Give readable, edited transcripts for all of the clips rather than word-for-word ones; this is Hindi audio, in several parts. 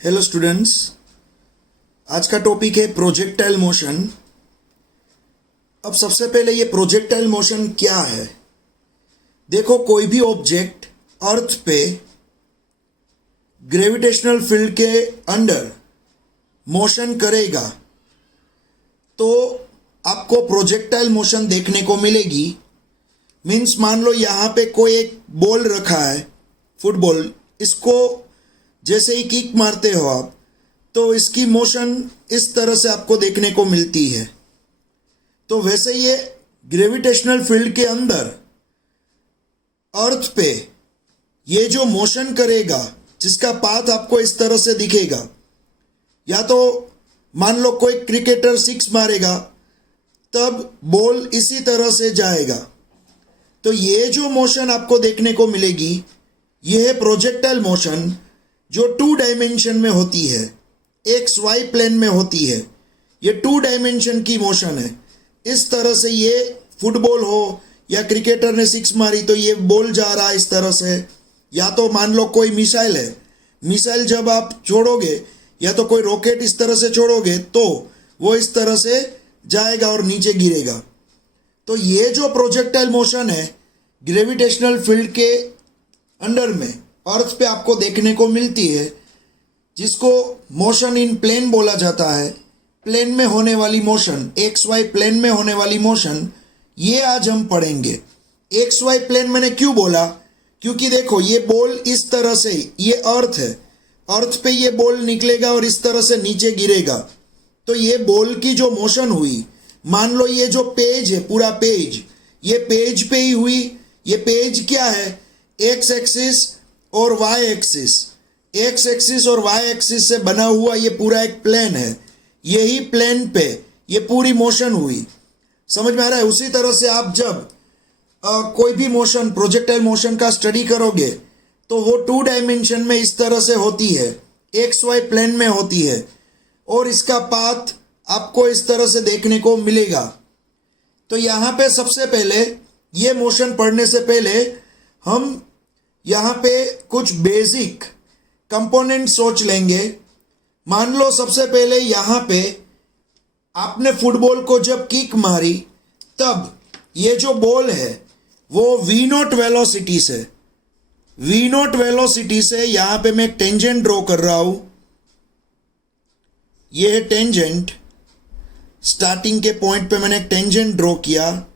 हेलो स्टूडेंट्स, आज का टॉपिक है प्रोजेक्टाइल मोशन। अब सबसे पहले ये प्रोजेक्टाइल मोशन क्या है। देखो, कोई भी ऑब्जेक्ट अर्थ पे ग्रेविटेशनल फील्ड के अंडर मोशन करेगा तो आपको प्रोजेक्टाइल मोशन देखने को मिलेगी। मीन्स मान लो यहाँ पे कोई एक बॉल रखा है, फुटबॉल, इसको जैसे ही किक मारते हो आप तो इसकी मोशन इस तरह से आपको देखने को मिलती है। तो वैसे ये ग्रेविटेशनल फील्ड के अंदर अर्थ पे ये जो मोशन करेगा, जिसका पाथ आपको इस तरह से दिखेगा, या तो मान लो कोई क्रिकेटर सिक्स मारेगा तब बॉल इसी तरह से जाएगा। तो ये जो मोशन आपको देखने को मिलेगी ये है प्रोजेक्टाइल मोशन, जो 2 डायमेंशन में होती है, एक्स वाई प्लेन में होती है। ये 2 डायमेंशन की मोशन है। इस तरह से ये फुटबॉल हो या क्रिकेटर ने सिक्स मारी तो ये बॉल जा रहा है इस तरह से, या तो मान लो कोई मिसाइल है, मिसाइल जब आप छोड़ोगे या तो कोई रॉकेट इस तरह से छोड़ोगे तो वो इस तरह से जाएगा और नीचे गिरेगा। तो ये जो प्रोजेक्टाइल मोशन है ग्रेविटेशनल फील्ड के अंडर में अर्थ पे आपको देखने को मिलती है, जिसको मोशन इन प्लेन बोला जाता है। प्लेन में होने वाली मोशन, एक्स वाई प्लेन में होने वाली मोशन, ये आज हम पढ़ेंगे। एक्स वाई प्लेन मैंने क्यों बोला, क्योंकि देखो ये बॉल इस तरह से, ये अर्थ है, अर्थ पे ये बॉल निकलेगा और इस तरह से नीचे गिरेगा। तो ये बॉल की जो मोशन हुई, मान लो ये जो पेज है, पूरा पेज, ये पेज पे ही हुई। ये पेज क्या है, एक्स एक्सिस और वाई एक्सिस, एक्स एक्सिस और वाई एक्सिस से बना हुआ ये पूरा एक प्लेन है। यही प्लेन पे ये पूरी मोशन हुई। समझ में आ रहा है। उसी तरह से आप जब कोई भी मोशन, प्रोजेक्टाइल मोशन का स्टडी करोगे तो वो 2 डायमेंशन में इस तरह से होती है, एक्स वाई प्लेन में होती है, और इसका पाथ आपको इस तरह से देखने को मिलेगा। तो यहाँ पे सबसे पहले ये मोशन पढ़ने से पहले हम यहाँ पे कुछ बेसिक कंपोनेंट सोच लेंगे। मान लो सबसे पहले यहाँ पे आपने फुटबॉल को जब किक मारी तब ये जो बॉल है वो v0 वेलोसिटी से, v0 वेलोसिटी से यहाँ पे मैं एक टेंजेंट ड्रॉ कर रहा हूँ। ये है टेंजेंट, स्टार्टिंग के पॉइंट पे मैंने एक टेंजेंट ड्रॉ किया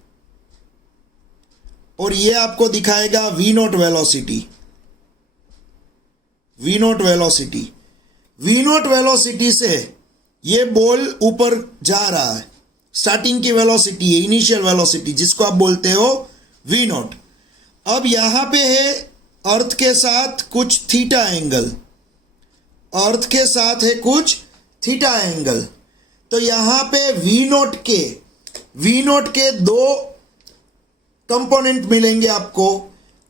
और ये आपको दिखाएगा v0 velocity. v0 velocity, v0 velocity से ये बॉल ऊपर जा रहा है। स्टार्टिंग की वेलोसिटी है, इनिशियल वेलोसिटी, जिसको आप बोलते हो v0। अब यहां पे है अर्थ के साथ कुछ थीटा एंगल, अर्थ के साथ है कुछ थीटा एंगल। तो यहां पे v0 के 2 कंपोनेंट मिलेंगे आपको।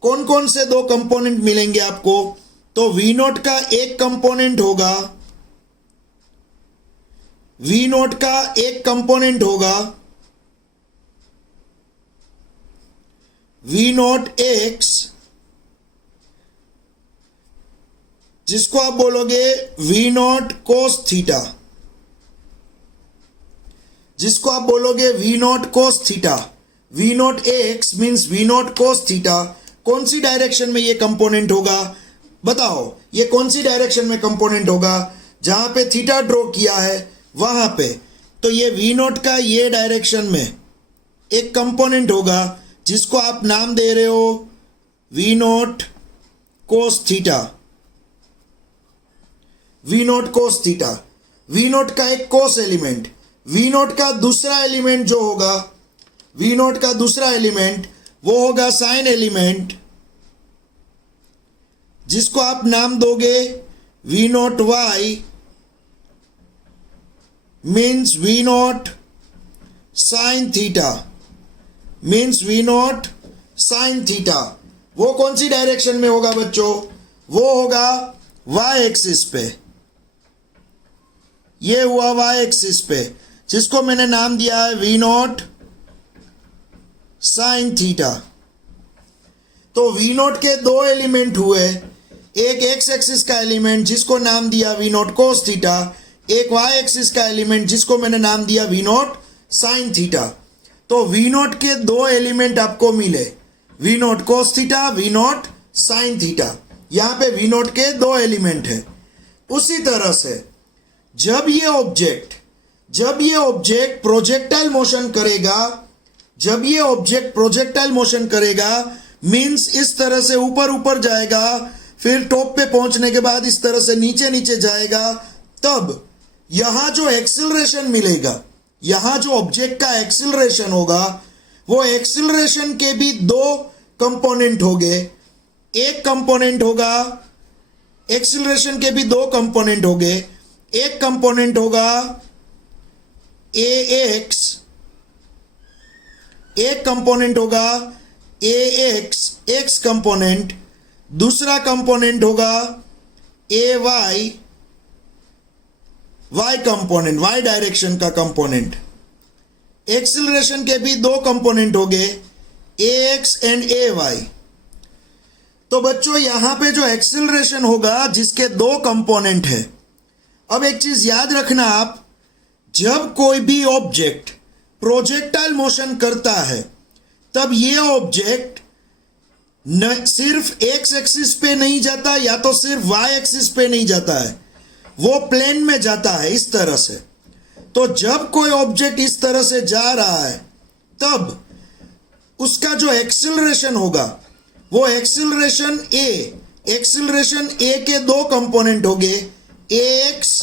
कौन कौन से 2 कंपोनेंट मिलेंगे आपको, तो v0 का एक कंपोनेंट होगा, v0 का एक कंपोनेंट होगा v0 x, जिसको आप बोलोगे v0 cos थीटा, जिसको आप बोलोगे v0 cos theta. v0 x means v0 cos theta. कौन सी डायरेक्शन में ये कंपोनेंट होगा, बताओ, ये कौन सी डायरेक्शन में कंपोनेंट होगा, जहां पे थीटा ड्रॉ किया है वहां पे। तो ये v0 का ये डायरेक्शन में एक कंपोनेंट होगा, जिसको आप नाम दे रहे हो v0 cos theta, v0 cos theta. v0 का एक cos एलिमेंट, v0 का दूसरा एलिमेंट जो होगा, v0 का दूसरा एलिमेंट वो होगा साइन एलिमेंट, जिसको आप नाम दोगे v0 y, means v0 sine theta, means v0 sine theta. वो कौन सी डायरेक्शन में होगा बच्चों, वो होगा y एक्सिस पे। ये हुआ y एक्सिस पे, जिसको मैंने नाम दिया है v0 साइन थीटा। तो v0 के 2 एलिमेंट हुए, एक एक्स एक्सिस का एलिमेंट जिसको नाम दिया वी नॉट कोस थीटा, एक वाई एक्सिस का एलिमेंट जिसको मैंने नाम दिया वी नॉट साइन थीटा। तो वी नॉट के दो एलिमेंट आपको मिले, V naught cos theta, we not sine theta. यहां पे वी नॉट के दो एलिमेंट है। उसी तरह से जब ये ऑब्जेक्ट प्रोजेक्टाइल मोशन करेगा, जब ये ऑब्जेक्ट प्रोजेक्टाइल मोशन करेगा मींस इस तरह से ऊपर ऊपर जाएगा, फिर टॉप पे पहुंचने के बाद इस तरह से नीचे नीचे जाएगा, तब यहां जो एक्सिलरेशन मिलेगा, यहां जो ऑब्जेक्ट का एक्सिलरेशन होगा, वो एक्सिलरेशन के भी दो कंपोनेंट होंगे। एक कंपोनेंट होगा, एक्सिलरेशन के भी दो कंपोनेंट होंगे। एक कंपोनेंट होगा ax, एक कंपोनेंट होगा ax, x कंपोनेंट, दूसरा कंपोनेंट होगा ay, y component, y direction का कंपोनेंट। एक्सिलरेशन के भी दो कंपोनेंट होंगे ax एंड ay। तो बच्चों यहां पे जो एक्सिलरेशन होगा जिसके दो कंपोनेंट है, अब एक चीज याद रखना आप, जब कोई भी ऑब्जेक्ट प्रोजेक्टाइल मोशन करता है तब ये ऑब्जेक्ट सिर्फ एक्स एक्सिस पे नहीं जाता या तो सिर्फ वाई एक्सिस पे नहीं जाता है, वो प्लेन में जाता है इस तरह से। तो जब कोई ऑब्जेक्ट इस तरह से जा रहा है तब उसका जो एक्सिलरेशन होगा वो एक्सिलरेशन ए के दो कंपोनेंट होंगे ax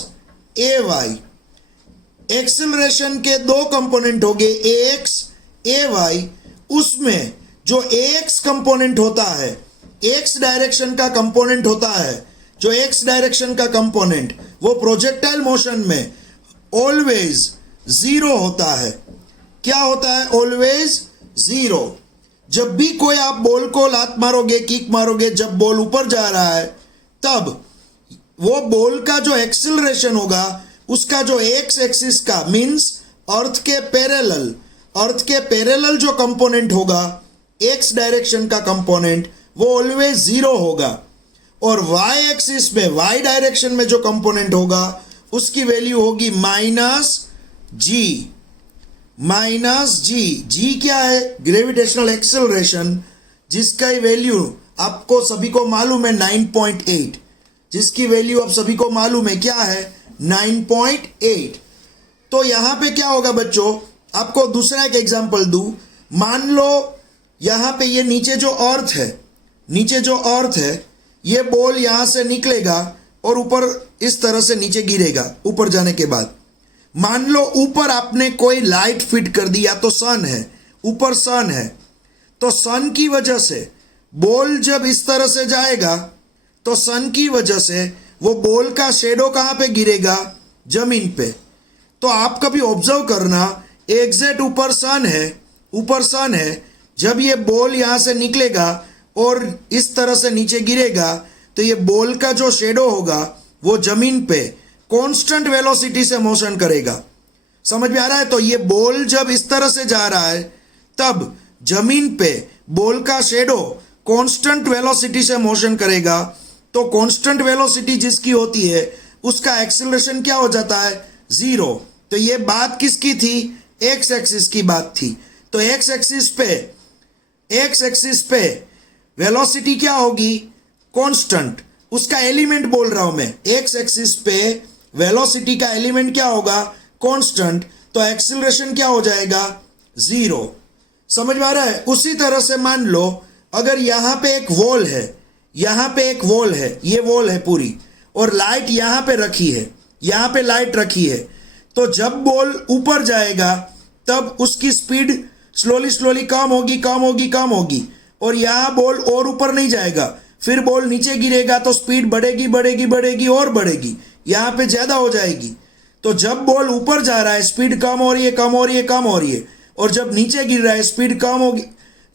ay। एक्सिलरेशन के दो कंपोनेंट होंगे ax ay। उसमें जो ax कंपोनेंट होता है, x डायरेक्शन का कंपोनेंट होता है, जो x डायरेक्शन का कंपोनेंट वो प्रोजेक्टाइल मोशन में ऑलवेज जीरो होता है। क्या होता है? Always zero. जब भी कोई आप बॉल को लात मारोगे, किक मारोगे, जब बॉल ऊपर जा रहा है तब वो बॉल का जो एक्सिलरेशन होगा उसका जो एक्स एक्सिस का मींस अर्थ के पैरेलल जो कंपोनेंट होगा, एक्स डायरेक्शन का कंपोनेंट, वो ऑलवेज जीरो होगा। और वाई एक्सिस में, वाई डायरेक्शन में जो कंपोनेंट होगा उसकी वैल्यू होगी -g। जी क्या है? ग्रेविटेशनल एक्सेलरेशन, जिसका वैल्यू आपको सभी को मालूम है 9.8, जिसकी वैल्यू आप सभी को मालूम है क्या है? 9.8। तो यहां पे क्या होगा बच्चों, आपको दूसरा एक एग्जांपल दूं। मान लो यहां पे ये नीचे जो अर्थ है, ये बॉल यहां से निकलेगा और ऊपर इस तरह से नीचे गिरेगा। ऊपर जाने के बाद मान लो ऊपर आपने कोई लाइट फिट कर दी, या तो सन है, ऊपर सन है, तो सन की वजह से बॉल जब इस तरह से जाएगा तो सन की वजह से वो बॉल का शेडो कहां पे गिरेगा? जमीन पे। तो आप कभी ऑब्जर्व करना, एग्जैक्ट ऊपर सन है, जब ये बॉल यहां से निकलेगा और इस तरह से नीचे गिरेगा तो ये बॉल का जो शेडो होगा वो जमीन पे कांस्टेंट वेलोसिटी से मोशन करेगा। समझ में आ रहा है? तो ये बॉल जब इस तरह से जा रहा है तब जमीन पे बॉल का शेडो कांस्टेंट वेलोसिटी से मोशन करेगा। तो कांस्टेंट वेलोसिटी जिसकी होती है उसका एक्सेलरेशन क्या हो जाता है? जीरो। तो ये बात किसकी थी? एक्स एक्सिस की बात थी। तो एक्स एक्सिस पे वेलोसिटी क्या होगी? कांस्टेंट। उसका एलिमेंट बोल रहा हूं मैं, एक्स एक्सिस पे वेलोसिटी का एलिमेंट क्या होगा? कांस्टेंट। तो एक्सेलरेशन क्या हो जाएगा? जीरो। समझ में आ रहा है? उसी तरह से मान लो अगर यहां पे एक वॉल है, ये वॉल है पूरी, और लाइट यहां पे रखी है, यहां पे लाइट रखी है, तो जब बॉल ऊपर जाएगा तब उसकी स्पीड स्लोली कम होगी, और यहां बॉल और ऊपर नहीं जाएगा, फिर बॉल नीचे गिरेगा तो स्पीड बढ़ेगी और बढ़ेगी, यहां पे ज्यादा हो जाएगी। तो जब बॉल ऊपर जा रहा है स्पीड कम हो रही है, और जब नीचे गिर रहा है स्पीड कम होगी,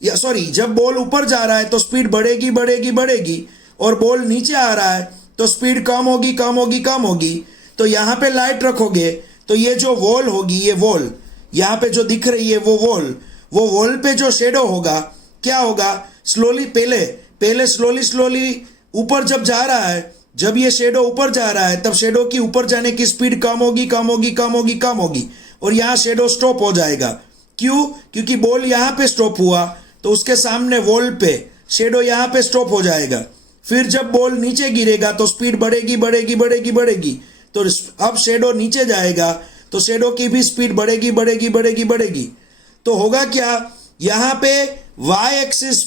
जब बॉल ऊपर जा रहा है तो स्पीड बढ़ेगी, और बॉल नीचे आ रहा है तो स्पीड कम होगी। तो यहां पे लाइट रखोगे तो ये जो वॉल होगी, ये वॉल यहां पे जो दिख रही है वो वॉल पे जो शेडो होगा क्या होगा? स्लोली पहले स्लोली ऊपर जब जा रहा है, जब ये शेडो ऊपर जा रहा है, तब शेडो की ऊपर जाने की स्पीड कम होगी, कम होगी, कम होगी, कम होगी, और यहाँ शेडो स्टॉप हो जाएगा। क्यों? क्योंकि बॉल यहाँ पे स्टॉप हुआ तो उसके सामने वॉल पे शेडो यहाँ पे स्टॉप हो जाएगा। फिर जब बॉल नीचे गिरेगा तो स्पीड बढ़ेगी, बढ़ेगी, बढ़ेगी, बढ़ेगी। तो अब शेडो नीचे जाएगा तो शेडो की भी स्पीड बढ़ेगी, बढ़ेगी, बढ़ेगी, बढ़ेगी। तो होगा क्या, यहाँ पे वाई एक्सिस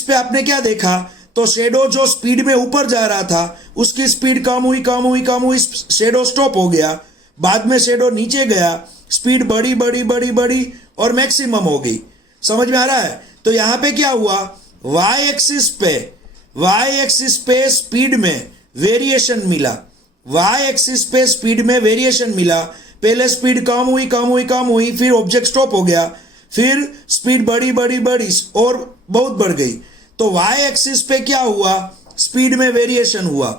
पे आपने क्या देखा, तो शेडो जो स्पीड में ऊपर जा रहा था उसकी स्पीड कम हुई, कम हुई, कम हुई, शेडो स्टॉप हो गया। बाद में शेडो नीचे गया, स्पीड बढ़ी, बढ़ी, बढ़ी, बढ़ी और मैक्सिमम हो गई। समझ में आ रहा है? तो यहाँ पे क्या हुआ, वाई एक्सिस पे स्पीड में वेरिएशन मिला, वाई एक्सिस पे स्पीड में वेरिएशन मिला। पहले स्पीड कम हुई, कम हुई, कम हुई, फिर ऑब्जेक्ट स्टॉप हो गया, फिर स्पीड बढ़ी, बढ़ी, बढ़ी और बहुत बढ़ गई। तो वाई एक्सिस पे क्या हुआ, स्पीड में वेरिएशन हुआ।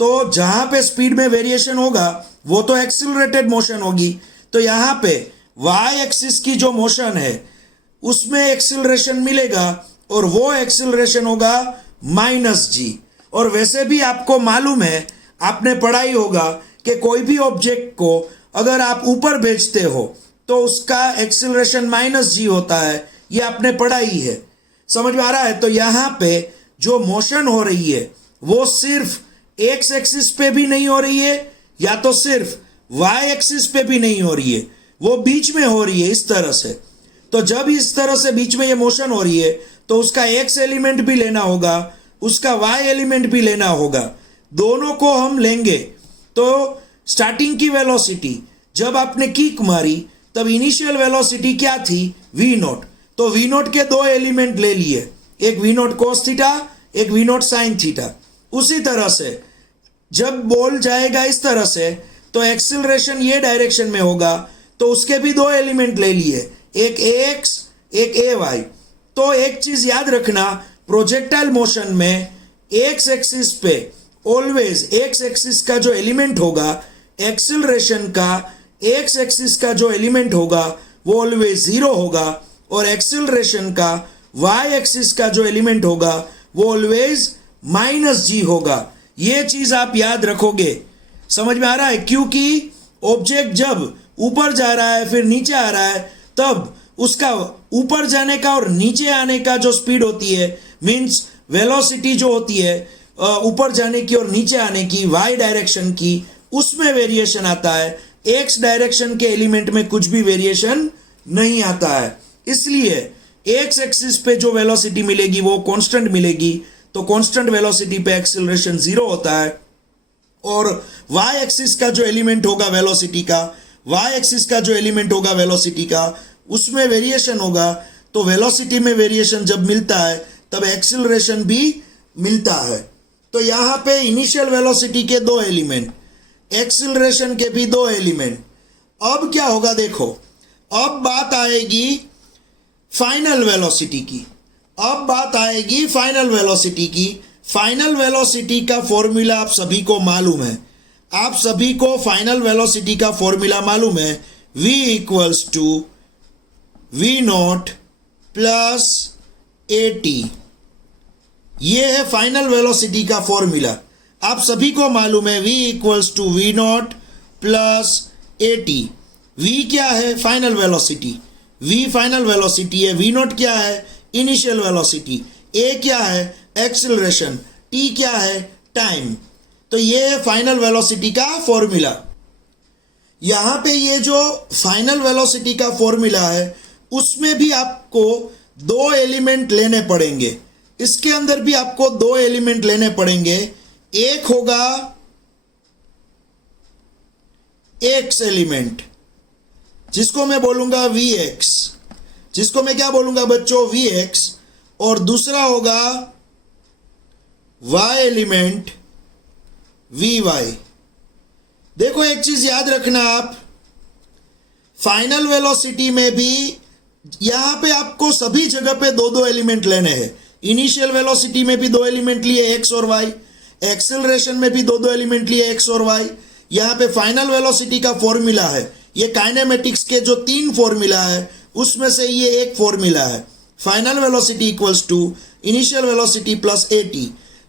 तो जहां पे स्पीड में वेरिएशन होगा वो तो एक्सिलरेटेड मोशन होगी। तो यहाँ पे वाई एक्सिस की जो मोशन है उसमें एक्सिलरेशन मिलेगा और वो एक्सिलरेशन होगा -g। और वैसे भी आपको मालूम है, आपने पढ़ा ही होगा कि कोई भी ऑब्जेक्ट को अगर आप ऊपर भेजते हो तो उसका एक्सिलरेशन -g होता है। ये आपने पढ़ा ही है। समझ में आ रहा है? तो यहाँ पे जो मोशन हो रही है वो सिर्फ एक्स एक्सिस पे भी नहीं हो रही है, या तो सिर्फ वाई एक्सिस पे भी नहीं हो रही है, वो बीच में हो रही है इस तरह से। तो जब इस तरह से बीच में ये मोशन हो रही है तो उसका एक्स एलिमेंट भी लेना होगा, उसका वाई एलिमेंट भी लेना होगा, दोनों को हम लेंगे। तो स्टार्टिंग की वेलोसिटी जब आपने किक मारी तब इनिशियल वेलोसिटी क्या थी, v0। तो v0 के दो एलिमेंट ले लिए, एक v0 cos थीटा, एक v0 sin थीटा। उसी तरह से जब बॉल जाएगा इस तरह से तो एक्सिलरेशन ये डायरेक्शन में होगा, तो उसके भी दो एलिमेंट ले लिए, एक ax, एक ay। तो एक चीज याद रखना, प्रोजेक्टाइल मोशन में एक्स एक्सिस पे ऑलवेज एक्स एक्सिस का जो एलिमेंट होगा, एक्सिलरेशन का एक्स एक्सिस का जो एलिमेंट होगा वो ऑलवेज 0 होगा, और एक्सिलरेशन का वाई एक्सिस का जो एलिमेंट होगा वो ऑलवेज -g होगा। ये चीज आप याद रखोगे। समझ में आ रहा है? क्योंकि ऑब्जेक्ट जब ऊपर जा रहा है फिर नीचे आ रहा है, तब उसका ऊपर जाने का और नीचे आने का जो स्पीड होती है, मींस वेलोसिटी जो होती है ऊपर जाने की और नीचे आने की, वाई डायरेक्शन की, उसमें वेरिएशन आता है। एक्स डायरेक्शन के एलिमेंट में कुछ भी वेरिएशन नहीं आता है। इसलिए एक्स एक्सिस पे जो वेलोसिटी मिलेगी वो कांस्टेंट मिलेगी। तो कांस्टेंट वेलोसिटी पे एक्सिलरेशन 0 होता है, और वाई एक्सिस का जो एलिमेंट होगा वेलोसिटी का, वाई एक्सिस का जो एलिमेंट होगा वेलोसिटी का, उसमें वेरिएशन होगा। तो वेलोसिटी में वेरिएशन जब मिलता है तब एक्सिलरेशन भी मिलता है। तो यहाँ पे इनिशियल वेलोसिटी के दो एलिमेंट, एक्सिलरेशन के भी दो एलिमेंट। अब क्या होगा देखो, अब बात आएगी फाइनल वेलोसिटी की। अब बात आएगी फाइनल वेलोसिटी की। फाइनल वेलोसिटी का फॉर्मूला आप सभी को मालूम है, आप सभी को फाइनल वेलोसिटी का फॉर्मूला मालूम है, v equals to v0 plus at। ये है फाइनल वेलोसिटी का फॉर्मूला, आप सभी को मालूम है, v equals to v0 plus at। v क्या है, final velocity, v final velocity है, v0 क्या है, इनिशियल वेलोसिटी, a क्या है, एक्सिलरेशन, t क्या है, टाइम। तो ये है फाइनल वेलोसिटी का फॉर्मूला। यहाँ पे ये जो फाइनल वेलोसिटी का फॉर्मूला है उसमें भी आपको दो एलिमेंट लेने पड़ेंगे। इसके अंदर भी आपको दो एलिमेंट लेने पड़ेंगे। एक होगा एक्स एलिमेंट, जिसको मैं बोलूंगा vx, जिसको मैं क्या बोलूंगा बच्चों, vx। और दूसरा होगा y एलिमेंट vy। देखो एक चीज याद रखना, आप फाइनल वेलोसिटी में भी यहां पे आपको सभी जगह पे दो दो एलिमेंट लेने हैं। इनिशियल वेलोसिटी में भी दो एलिमेंट लिए x और y, एक्सेलरेशन में भी दो दो एलिमेंट लिए x और y। यहाँ पे फाइनल वेलोसिटी का फॉर्मूला है, ये काइनेमेटिक्स के जो 3 फॉर्मूला है उसमें से ये एक फॉर्मूला है। Final velocity equals to initial velocity plus at।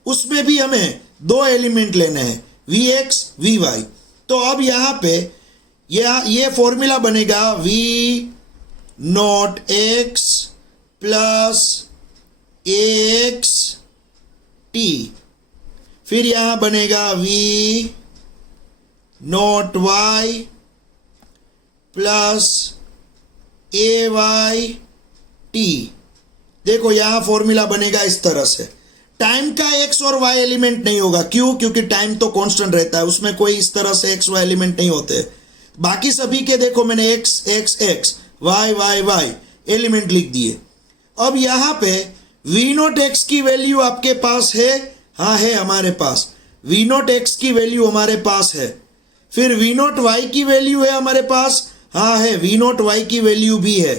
उसमें भी हमें दो एलिमेंट लेने हैं, वी एक्स वी वाई। तो अब यहाँ पे ये फॉर्मूला बनेगा V naught X plus X T, फिर यहाँ बनेगा V naught Y plus A Y T. देखो यहाँ फॉर्मूला बनेगा इस तरह से। टाइम का एक्स और वाई एलिमेंट नहीं होगा, क्यों? क्योंकि टाइम तो कांस्टेंट रहता है, उसमें कोई इस तरह से एक्स वाई एलिमेंट नहीं होते। बाकी सभी के देखो मैंने X X X Y Y Y element लिख दिए। अब यहाँ पे वी नॉट एक्स की वैल्यू आपके पास है? हाँ है हमारे पास, वी नॉट एक्स की वैल्यू हमारे पास है। फिर वी नॉट वाई की वैल्यू है हमारे पास? हाँ है, वी नॉट वाई की वैल्यू भी है।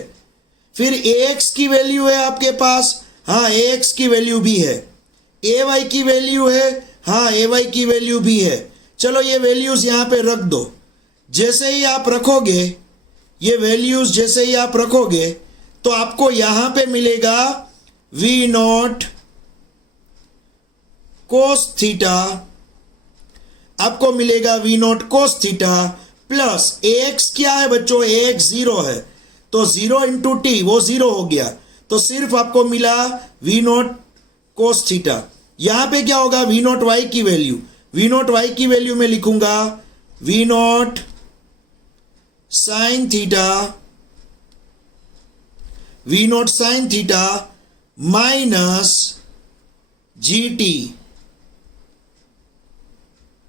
फिर ए एक्स की वैल्यू है आपके पास? हाँ ए एक्स की वैल्यू भी है। ए वाई की वैल्यू है? हाँ ए वाई की वैल्यू भी है। चलो ये वैल्यूज यहाँ पे रख दो। जैसे ही आप रखोगे ये वैल्यूज, जैसे ही आप रखोगे तो आपको यहाँ पे मिलेगा वी नॉट कोस थीटा, आपको मिलेगा V naught cos theta plus A X क्या है बच्चों? ए एक्स 0 है, तो 0 इंटू टी वो 0 हो गया, तो सिर्फ आपको मिला वी नॉट कोस थीटा। यहां पे क्या होगा? वी नॉट वाई की वैल्यू, वी नॉट वाई की वैल्यू में लिखूंगा we not sine theta, we not sine theta minus G T,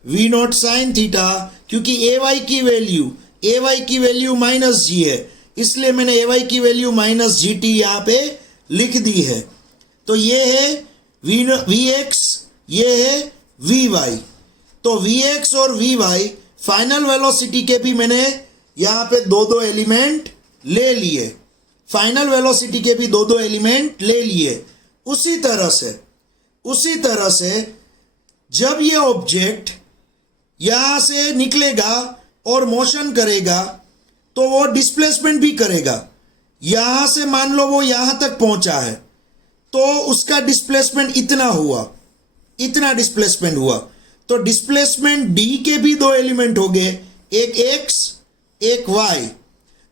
V not sine theta, क्योंकि ए वाई की वैल्यू माइनस जी है, इसलिए मैंने ए वाई की वैल्यू माइनस जी टी यहां पे लिख दी है। तो ये है वी एक्स, ये है वी वाई। तो वी एक्स और वी वाई फाइनल वेलोसिटी के भी मैंने यहां पे दो एलिमेंट ले लिए, फाइनल वेलोसिटी के भी दो एलिमेंट ले लिए। उसी तरह से जब ये ऑब्जेक्ट यहां से निकलेगा और मोशन करेगा तो वो डिस्प्लेसमेंट भी करेगा। यहां से मान लो वो यहां तक पहुंचा है तो उसका डिस्प्लेसमेंट इतना डिस्प्लेसमेंट हुआ। तो डिस्प्लेसमेंट डी के भी दो एलिमेंट हो गए, एक एक्स एक वाई।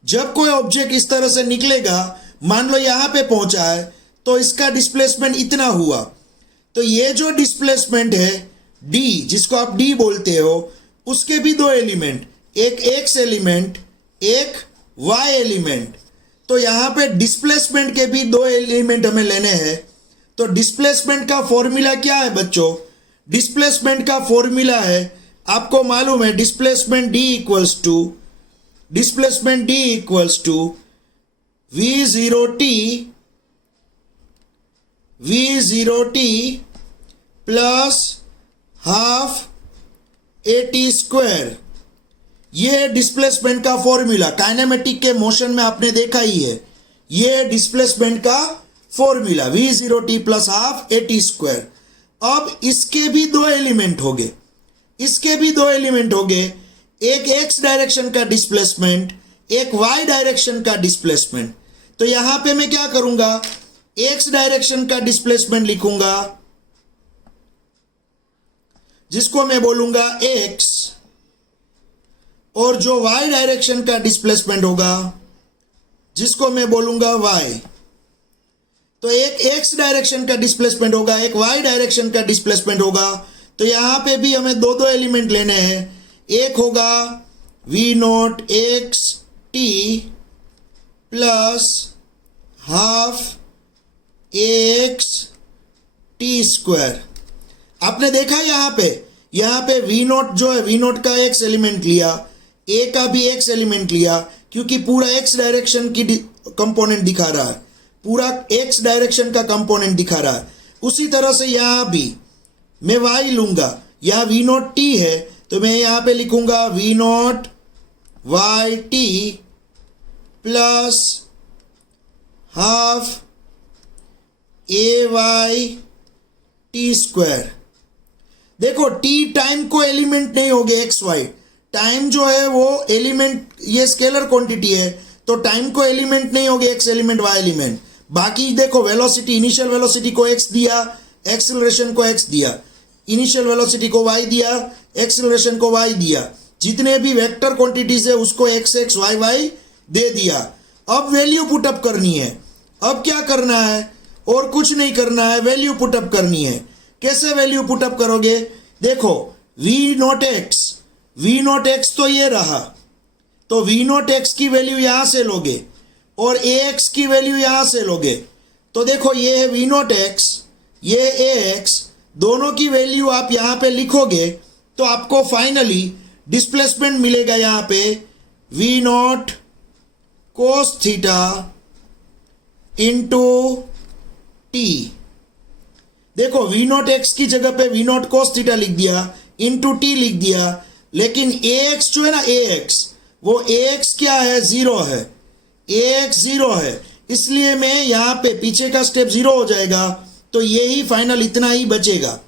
जब कोई ऑब्जेक्ट इस तरह से निकलेगा, मान लो यहां पे पहुंचा है, तो इसका डिस्प्लेसमेंट इतना हुआ। तो ये जो डिस्प्लेसमेंट है डी, जिसको आप डी बोलते हो, उसके भी दो एलिमेंट, एक एक्स एलिमेंट एक वाई एलिमेंट। तो यहां पे डिस्प्लेसमेंट के भी दो एलिमेंट हमें लेने हैं। तो डिस्प्लेसमेंट का फॉर्मूला क्या है बच्चों? डिस्प्लेसमेंट का फॉर्मूला है, आपको मालूम है, displacement D equals to V zero T plus half A T square. ये डिस्प्लेसमेंट का फॉर्मूला काइनेमेटिक के मोशन में आपने देखा ही है। ये डिस्प्लेसमेंट का formula V zero T plus half A T square. अब इसके भी दो एलिमेंट हो गए, एक एक्स डायरेक्शन का डिस्प्लेसमेंट, एक वाई डायरेक्शन का डिस्प्लेसमेंट। तो यहां पे मैं क्या करूंगा? एक्स डायरेक्शन का डिस्प्लेसमेंट लिखूंगा जिसको मैं बोलूंगा एक्स, और जो वाई डायरेक्शन का डिस्प्लेसमेंट होगा जिसको मैं बोलूंगा वाई। तो एक एक्स डायरेक्शन का डिस्प्लेसमेंट होगा, एक वाई डायरेक्शन का डिस्प्लेसमेंट होगा। तो यहां पे भी हमें दो एलिमेंट लेने हैं। एक होगा V naught X T plus half X T square. आपने देखा यहां पे वी नॉट जो है, वी नॉट का एक्स एलिमेंट लिया, ए का भी एक्स एलिमेंट लिया, क्योंकि पूरा एक्स डायरेक्शन की कंपोनेंट दिखा रहा है, पूरा एक्स डायरेक्शन का कंपोनेंट दिखा रहा है। उसी तरह से यहां भी मैं वाई लूंगा, यहां वी नॉट टी है तो मैं यहां पे लिखूंगा we naught Y T plus half A Y T square. देखो टी टाइम को एलिमेंट नहीं हो गए एक्स वाई, टाइम जो है वो एलिमेंट, ये स्केलर क्वांटिटी है तो टाइम को एलिमेंट नहीं हो गए एक्स एलिमेंट वाई एलिमेंट। बाकी देखो वेलोसिटी, इनिशियल वेलोसिटी को एक्स दिया, एक्सेलरेशन को x दिया, इनिशियल वेलोसिटी को y दिया, एक्सेलरेशन को y दिया, जितने भी वेक्टर क्वांटिटीज है उसको x x y y दे दिया। अब वैल्यू पुटअप करनी है। अब क्या करना है? और कुछ नहीं करना है, वैल्यू पुटअप करनी है। कैसे वैल्यू पुटअप करोगे? देखो v नॉट x तो ये रहा, तो v नॉट x की वैल्यू यहां से लोगे और ax की वैल्यू यहां से लोगे। तो देखो ये है v नॉट x, ये ax, दोनों की वैल्यू आप यहां पे लिखोगे तो आपको फाइनली डिस्प्लेसमेंट मिलेगा यहां पे v not cos theta into T. देखो v नॉट x की जगह पे v नॉट कोस थीटा लिख दिया, इंटू टी लिख दिया, लेकिन ax जो है ना ax, वो ax क्या है? 0 है, ax 0 है, इसलिए मैं यहाँ पे पीछे का स्टेप 0 हो जाएगा, तो यही फाइनल इतना ही बचेगा।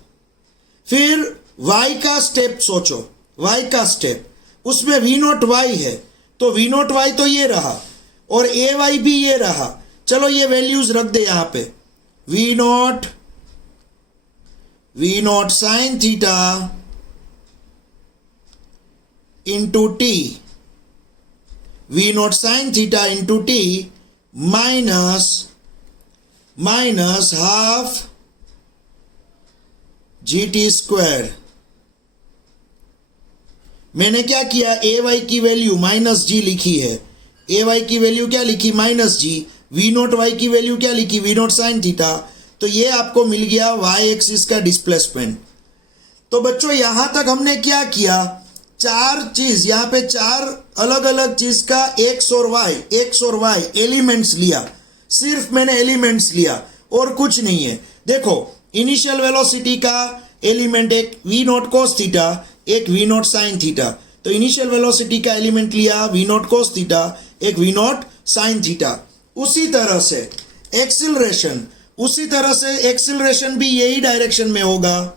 फिर y का स्टेप सोचो, y का स्टेप, उसमें v नॉट y है, तो v नॉट y तो ये रहा और ay भी ये रहा। चलो ये वैल्यूज रख दे यहाँ पे, v naught sine theta into T, v naught sine theta into T minus half gt square. मैंने क्या किया? ay की वैल्यू माइनस जी लिखी है, ay की वैल्यू क्या लिखी? Minus G. v naught y की वैल्यू क्या लिखी? v naught sine theta. तो ये आपको मिल गया y एक्सिस का डिस्प्लेसमेंट। तो बच्चों यहां तक हमने क्या किया? चार चीज, यहाँ पे चार अलग अलग चीज का x और y एलिमेंट्स लिया, सिर्फ मैंने एलिमेंट्स लिया और कुछ नहीं है। देखो इनिशियल वेलोसिटी का एलिमेंट एक v नॉट कोस थीटा, एक v नॉट साइन थीटा, तो इनिशियल वेलोसिटी का एलिमेंट लिया v नॉट कोस थीटा, एक v नॉट साइन थीटा। उसी तरह से एक्सिलरेशन भी यही डायरेक्शन में होगा,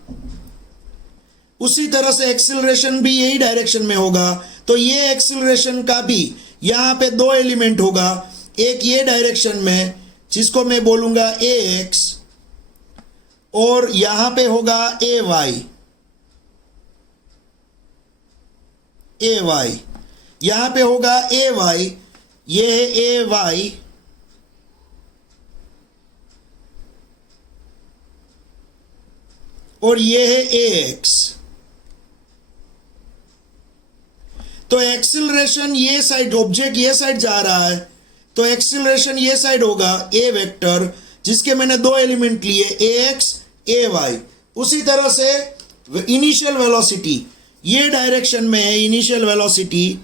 उसी तरह से एक्सिलरेशन भी यही डायरेक्शन में होगा। तो ये एक्सिलरेशन का भी यहाँ पे दो एलिमेंट होगा, एक ये डायरेक्शन में जिसको मैं बोलूंगा ax और यहाँ पे होगा ay, यहाँ पे होगा ay, ये है ay और ये है ax। तो एक्सिलरेशन ये साइड, ऑब्जेक्ट ये साइड जा रहा है, तो एक्सिलरेशन ये साइड होगा a वेक्टर, जिसके मैंने दो एलिमेंट लिए ax ay। उसी तरह से इनिशियल वेलोसिटी ये डायरेक्शन में है, इनिशियल वेलोसिटी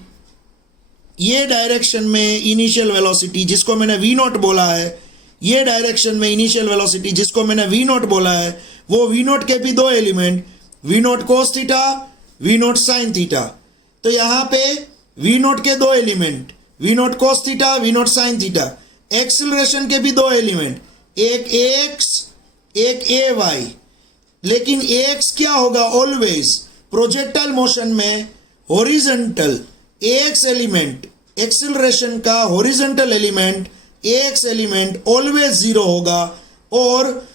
ये डायरेक्शन में, इनिशियल वेलोसिटी जिसको मैंने v नॉट बोला है, ये डायरेक्शन में इनिशियल वेलोसिटी जिसको मैंने v नॉट बोला है, वो v नॉट के भी दो element v not cos theta, v naught sine theta. तो यहाँ पे v नॉट के दो element v not cos theta, v naught sine theta. Acceleration के भी दो एलिमेंट, एक ax एक ay, लेकिन ax क्या होगा? ऑलवेज प्रोजेक्टाइल मोशन में हॉरिजॉन्टल ax एलिमेंट, एक्सिलरेशन का horizontal element ax element always 0 होगा और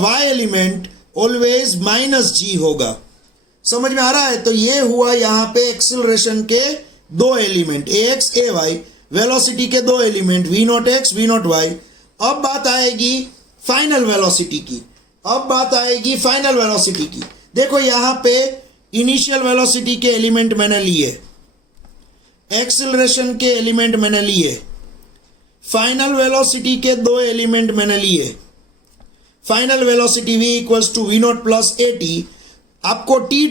y element always minus g होगा। समझ में आ रहा है? तो ये हुआ यहाँ पे एक्सिलरेशन के दो एलिमेंट ax ay, वेलोसिटी के दो element v not x v naught y। अब बात आएगी फाइनल वेलोसिटी की, देखो यहाँ पे इनिशियल वेलोसिटी के एलिमेंट मैंने लिए, एक्सिलरेशन के एलिमेंट मैंने लिए, फाइनल वेलोसिटी के दो एलिमेंट मैंने लिए। Final velocity v equals to v naught plus at। आपको टी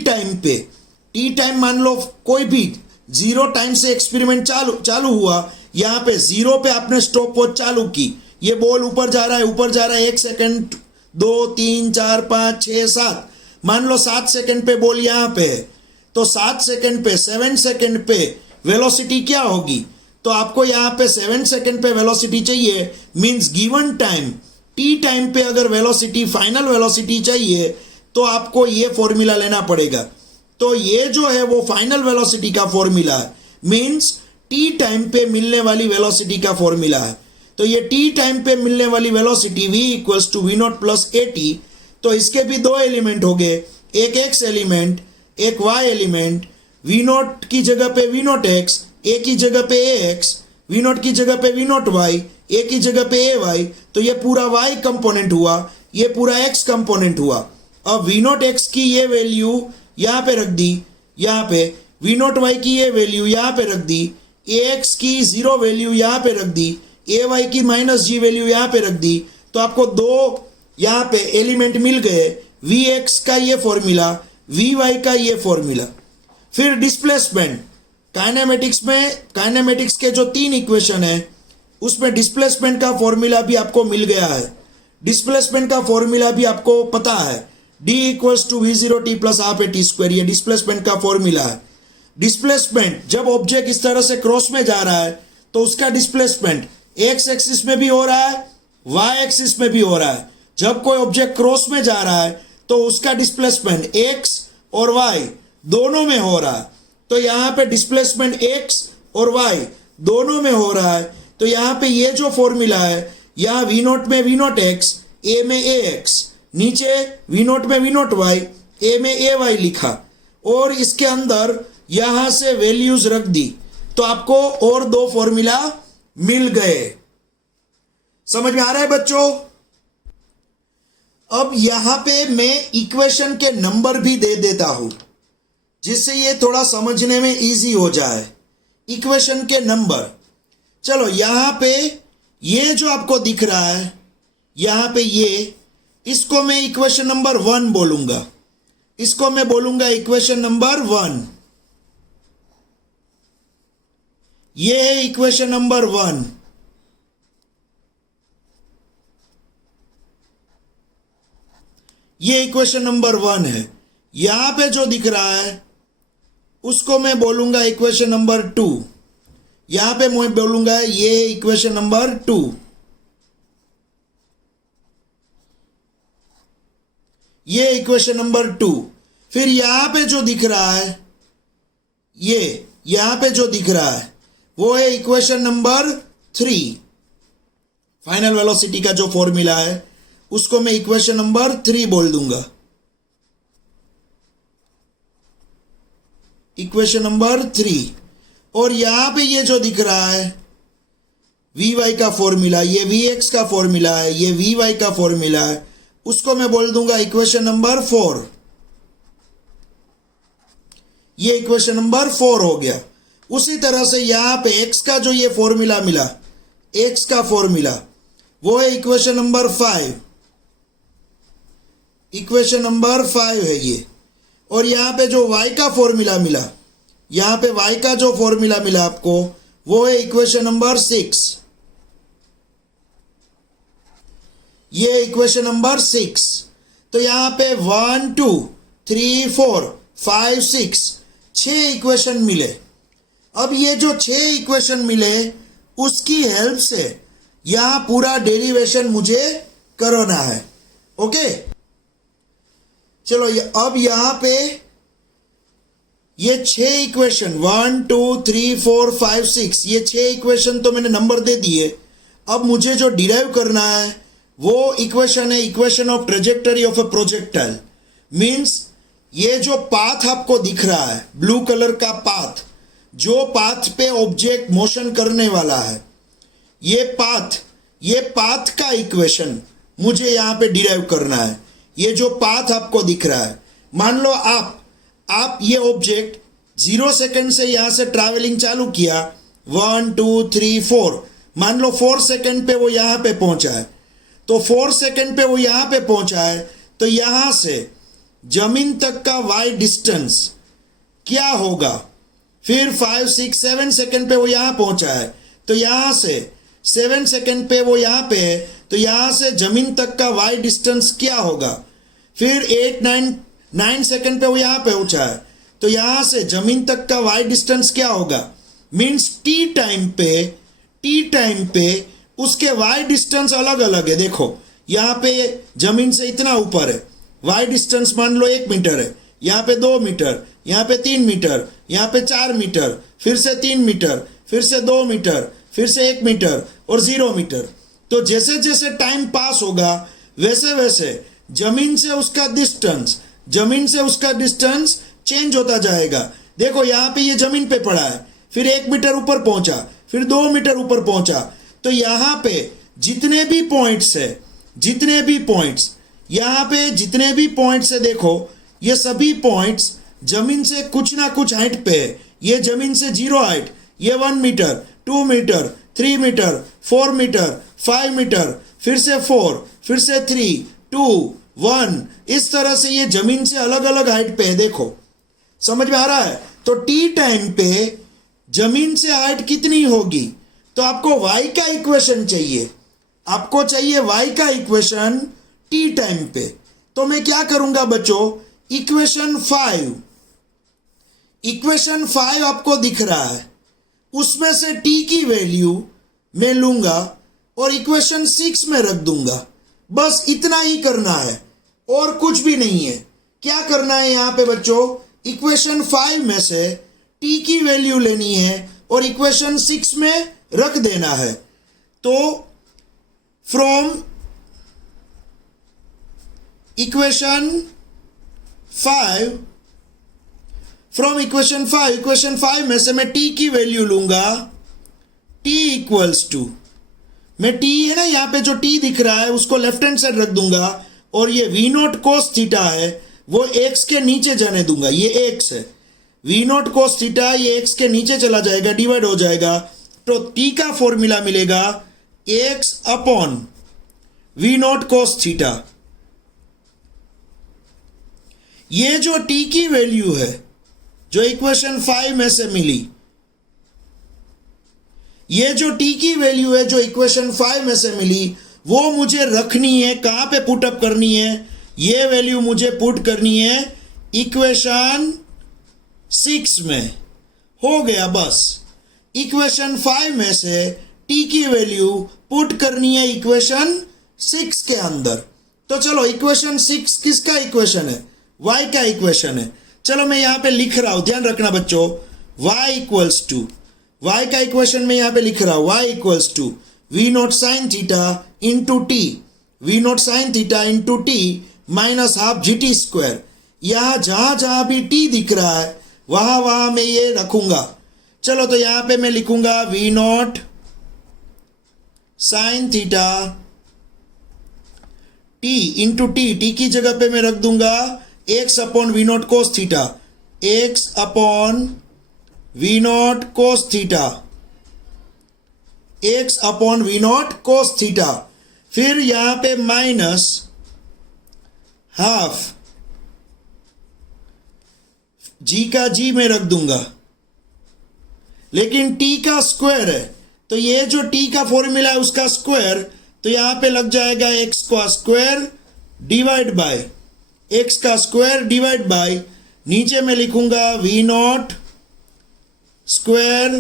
टाइम मान लो कोई भी 0 टाइम से एक्सपेरिमेंट चालू हुआ, यहाँ पे 0 पे आपने स्टॉप वॉच चालू की, ये बॉल ऊपर जा रहा है 1 सेकंड 2 3 4 5 6 7, मान लो 7 सेकंड पे बॉल यहाँ पे है, तो 7 सेकंड पे 7 सेकंड पे वेलोसिटी क्या होगी? तो आपको यहाँ पे 7 सेकंड पे वेलोसिटी चाहिए, means given time T time पे अगर वेलोसिटी फाइनल वेलोसिटी चाहिए तो आपको ये फॉर्मूला लेना पड़ेगा। तो ये जो है वो फाइनल वेलोसिटी का फॉर्मूला है, मींस टी टाइम पे मिलने वाली वेलोसिटी का फॉर्मूला है। तो ये टी टाइम पे मिलने वाली velocity v equals to v naught plus at तो इसके भी दो एलिमेंट हो गए, एक एक्स एलिमेंट, एक वाई एलिमेंट। वी नोट की जगह पे वी नोट एक्स, ए की जगह पे ए एक्स, वी नोट की जगह पे वी नोट वाई, ए की जगह पे ए वाई। तो ये पूरा वाई कंपोनेंट हुआ, ये पूरा एक्स कंपोनेंट हुआ। अब वी नोट एक्स की ये वैल्यू यहाँ पे रख दी, यहाँ पे वी नोट वाई की ये वैल्यू यहाँ पे रख दी, ए एक्स की 0 वैल्यू यहाँ पे रख दी, ए वाई की -g वैल्यू यहाँ पे रख दी। तो आपको दो यहाँ पे एलिमेंट मिल गए, वी एक्स का ये फॉर्मूला, वी वाई का ये फॉर्मूला। फिर डिस्प्लेसमेंट, काइनेमेटिक्स के जो 3 इक्वेशन है उसमें डिस्प्लेसमेंट का फॉर्मूला भी आपको मिल गया है। डिस्प्लेसमेंट का फॉर्मूला भी आपको पता है, d = v0t + ½ ये डिस्प्लेसमेंट का फॉर्मूला है। डिस्प्लेसमेंट जब ऑब्जेक्ट इस तरह से क्रॉस में जा रहा है तो उसका डिस्प्लेसमेंट एक्स एक्सिस में भी हो रहा है, वाई एक्सिस में भी हो रहा है। जब कोई ऑब्जेक्ट क्रॉस में जा रहा है तो उसका डिस्प्लेसमेंट एक्स और वाई दोनों में हो रहा है। तो यहाँ पे डिस्प्लेसमेंट एक्स और वाई दोनों में हो रहा है। तो यहाँ पे ये जो फॉर्मूला है, यहाँ वी नोट में वी नोट एक्स, ए में ए एक्स, नीचे वी नोट में वी नोट वाई, ए में ए वाई लिखा, और इसके अंदर यहां से वैल्यूज रख दी। तो आपको और 2 फॉर्मूला मिल गए। समझ में आ रहा है बच्चों? अब यहां पे मैं इक्वेशन के नंबर भी दे देता हूं जिससे ये थोड़ा समझने में इजी हो जाए। इक्वेशन के नंबर, चलो यहां पे ये जो आपको दिख रहा है, यहां पे ये, इसको मैं इक्वेशन नंबर 1 बोलूंगा, इसको मैं बोलूंगा इक्वेशन नंबर 1। ये है इक्वेशन नंबर 1। ये इक्वेशन नंबर 1 है। यहां पे जो दिख रहा है उसको मैं बोलूंगा इक्वेशन नंबर 2। यहां पे मैं बोलूंगा ये इक्वेशन नंबर 2। ये इक्वेशन नंबर 2। फिर यहां पे जो दिख रहा है, ये यहां पे जो दिख रहा है वो है इक्वेशन नंबर 3। फाइनल वेलोसिटी का जो फॉर्मूला है उसको मैं इक्वेशन नंबर 3 बोल दूंगा, इक्वेशन नंबर 3। और यहां पे ये जो दिख रहा है वी वाई का फॉर्मूला, ये वी एक्स का फॉर्मूला है, ये वी वाई का फॉर्मूला है, उसको मैं बोल दूंगा इक्वेशन नंबर 4। ये इक्वेशन नंबर 4 हो गया। उसी तरह से यहां पे x का जो ये फॉर्मूला मिला, x का फॉर्मूला वो है इक्वेशन नंबर 5। इक्वेशन नंबर 5 है ये। और यहां पे जो y का फॉर्मूला मिला, यहां पे y का जो फॉर्मूला मिला आपको वो है इक्वेशन नंबर 6। ये इक्वेशन नंबर 6। तो यहां पे 1 2 3 4 5 6 6 इक्वेशन मिले। अब ये जो 6 इक्वेशन मिले उसकी हेल्प से यहां पूरा डेरिवेशन मुझे करना है। ओके, चलो अब यहां पे ये 6 इक्वेशन 1 2 3 4 5 6 ये 6 इक्वेशन तो मैंने नंबर दे दिए। अब मुझे जो डिराइव करना है वो इक्वेशन है equation of trajectory of A projectile. Means ये जो पाथ आपको दिख रहा है, ब्लू कलर का पाथ, जो पाथ पे ऑब्जेक्ट मोशन करने वाला है, ये पाथ का इक्वेशन मुझे यहाँ पे डिराइव करना है। ये जो पाथ आपको दिख रहा है, मान लो आप ये ऑब्जेक्ट 0 सेकंड से यहाँ से ट्रैवलिंग चालू किया, 1 2 3 4, मान लो 4 सेकंड पे वो यहाँ पे पहुंचा है। तो 4 सेकंड पे वो यहाँ पे पहुंचा है, तो यहाँ से जमीन तक का वाई डिस्टेंस क्या होगा। फिर 5 6 7 सेकंड पे वो यहाँ पहुंचा है, तो यहाँ से 7 सेकंड पे वो यहाँ पे है, तो यहाँ से जमीन तक का वाई डिस्टेंस क्या होगा। फिर 8 9 सेकंड पे वो यहाँ पे पहुंचा है, तो यहाँ से जमीन तक का वाई डिस्टेंस क्या होगा। मीन्स टी टाइम पे उसके वाई डिस्टेंस अलग अलग है। देखो यहाँ पे जमीन से इतना ऊपर है, वाई डिस्टेंस मान लो 1 मीटर है, यहाँ पे 2 मीटर, यहाँ पे 3 मीटर, यहाँ पे 4 मीटर, फिर से 3 मीटर, फिर से 2 मीटर, फिर से 1 मीटर और 0 मीटर। तो जैसे जैसे टाइम पास होगा वैसे वैसे जमीन से उसका डिस्टेंस चेंज होता जाएगा। देखो यहाँ पे ये जमीन पे पड़ा है, फिर 1 मीटर ऊपर पहुंचा, फिर 2 मीटर ऊपर पहुंचा, तो यहाँ पे जितने भी पॉइंट्स है, यहाँ पे जितने भी पॉइंट्स है, देखो ये सभी पॉइंट्स जमीन से कुछ ना कुछ हाइट पे है। ये जमीन से 0 हाइट, ये 1 metre, 2 metre, 3 metre, 4 metre, 5 metre, फिर से 4, फिर से 3, 2, 1, इस तरह से ये जमीन से अलग अलग हाइट पे है। देखो समझ में आ रहा है? तो टी टाइम पे जमीन से हाइट कितनी होगी? तो आपको y का इक्वेशन चाहिए, y का इक्वेशन टी टाइम पे। तो मैं क्या करूंगा बच्चों, इक्वेशन 5 आपको दिख रहा है, उसमें से t की वैल्यू मैं लूंगा और इक्वेशन 6 में रख दूंगा। बस इतना ही करना है और कुछ भी नहीं है। क्या करना है यहाँ पे बच्चों, इक्वेशन 5 में से t की वैल्यू लेनी है और इक्वेशन 6 में रख देना है। तो फ्रॉम इक्वेशन 5 में से मैं t की वैल्यू लूंगा, t इक्वल्स टू, मैं t है ना यहाँ पे जो t दिख रहा है उसको लेफ्ट हैंड साइड रख दूंगा और ये v0 cos थीटा है वो x के नीचे जाने दूंगा। ये x है, v0 cos थीटा ये x के नीचे चला जाएगा, डिवाइड हो जाएगा, तो t का फॉर्मूला मिलेगा x upon v0 cos theta. ये जो t की वैल्यू है जो इक्वेशन 5 में से मिली, ये जो t की वैल्यू है जो इक्वेशन 5 में से मिली, वो मुझे रखनी है, कहां पे पुट अप करनी है, ये वैल्यू मुझे पुट करनी है इक्वेशन 6 में। हो गया, बस इक्वेशन 5 में से t की वैल्यू पुट करनी है इक्वेशन 6 के अंदर। तो चलो इक्वेशन 6 किसका इक्वेशन है, y का इक्वेशन है। चलो मैं यहां पे लिख रहा हूं, ध्यान रखना बच्चों, y इक्वल्स टू, y का इक्वेशन में यहां पे लिख रहा हूं, y equals to v0 sin theta into T, v0 sin theta into T minus half gt square. यहां जहां भी t दिख रहा है वहां मैं ये रखूंगा। चलो तो यहां पे मैं लिखूंगा v0 sin theta t into T की जगह पे मैं रख दूंगा x upon v0 cos theta, x upon v0 cos theta, x upon v0 cos theta. फिर यहां पे माइनस हाफ g का g में रख दूंगा, लेकिन t का स्क्वायर है तो ये जो t का फॉर्मूला है उसका स्क्वायर, तो यहां पे लग जाएगा x का स्क्वायर डिवाइड बाय x का स्क्वायर डिवाइड बाय, नीचे में लिखूंगा v0 square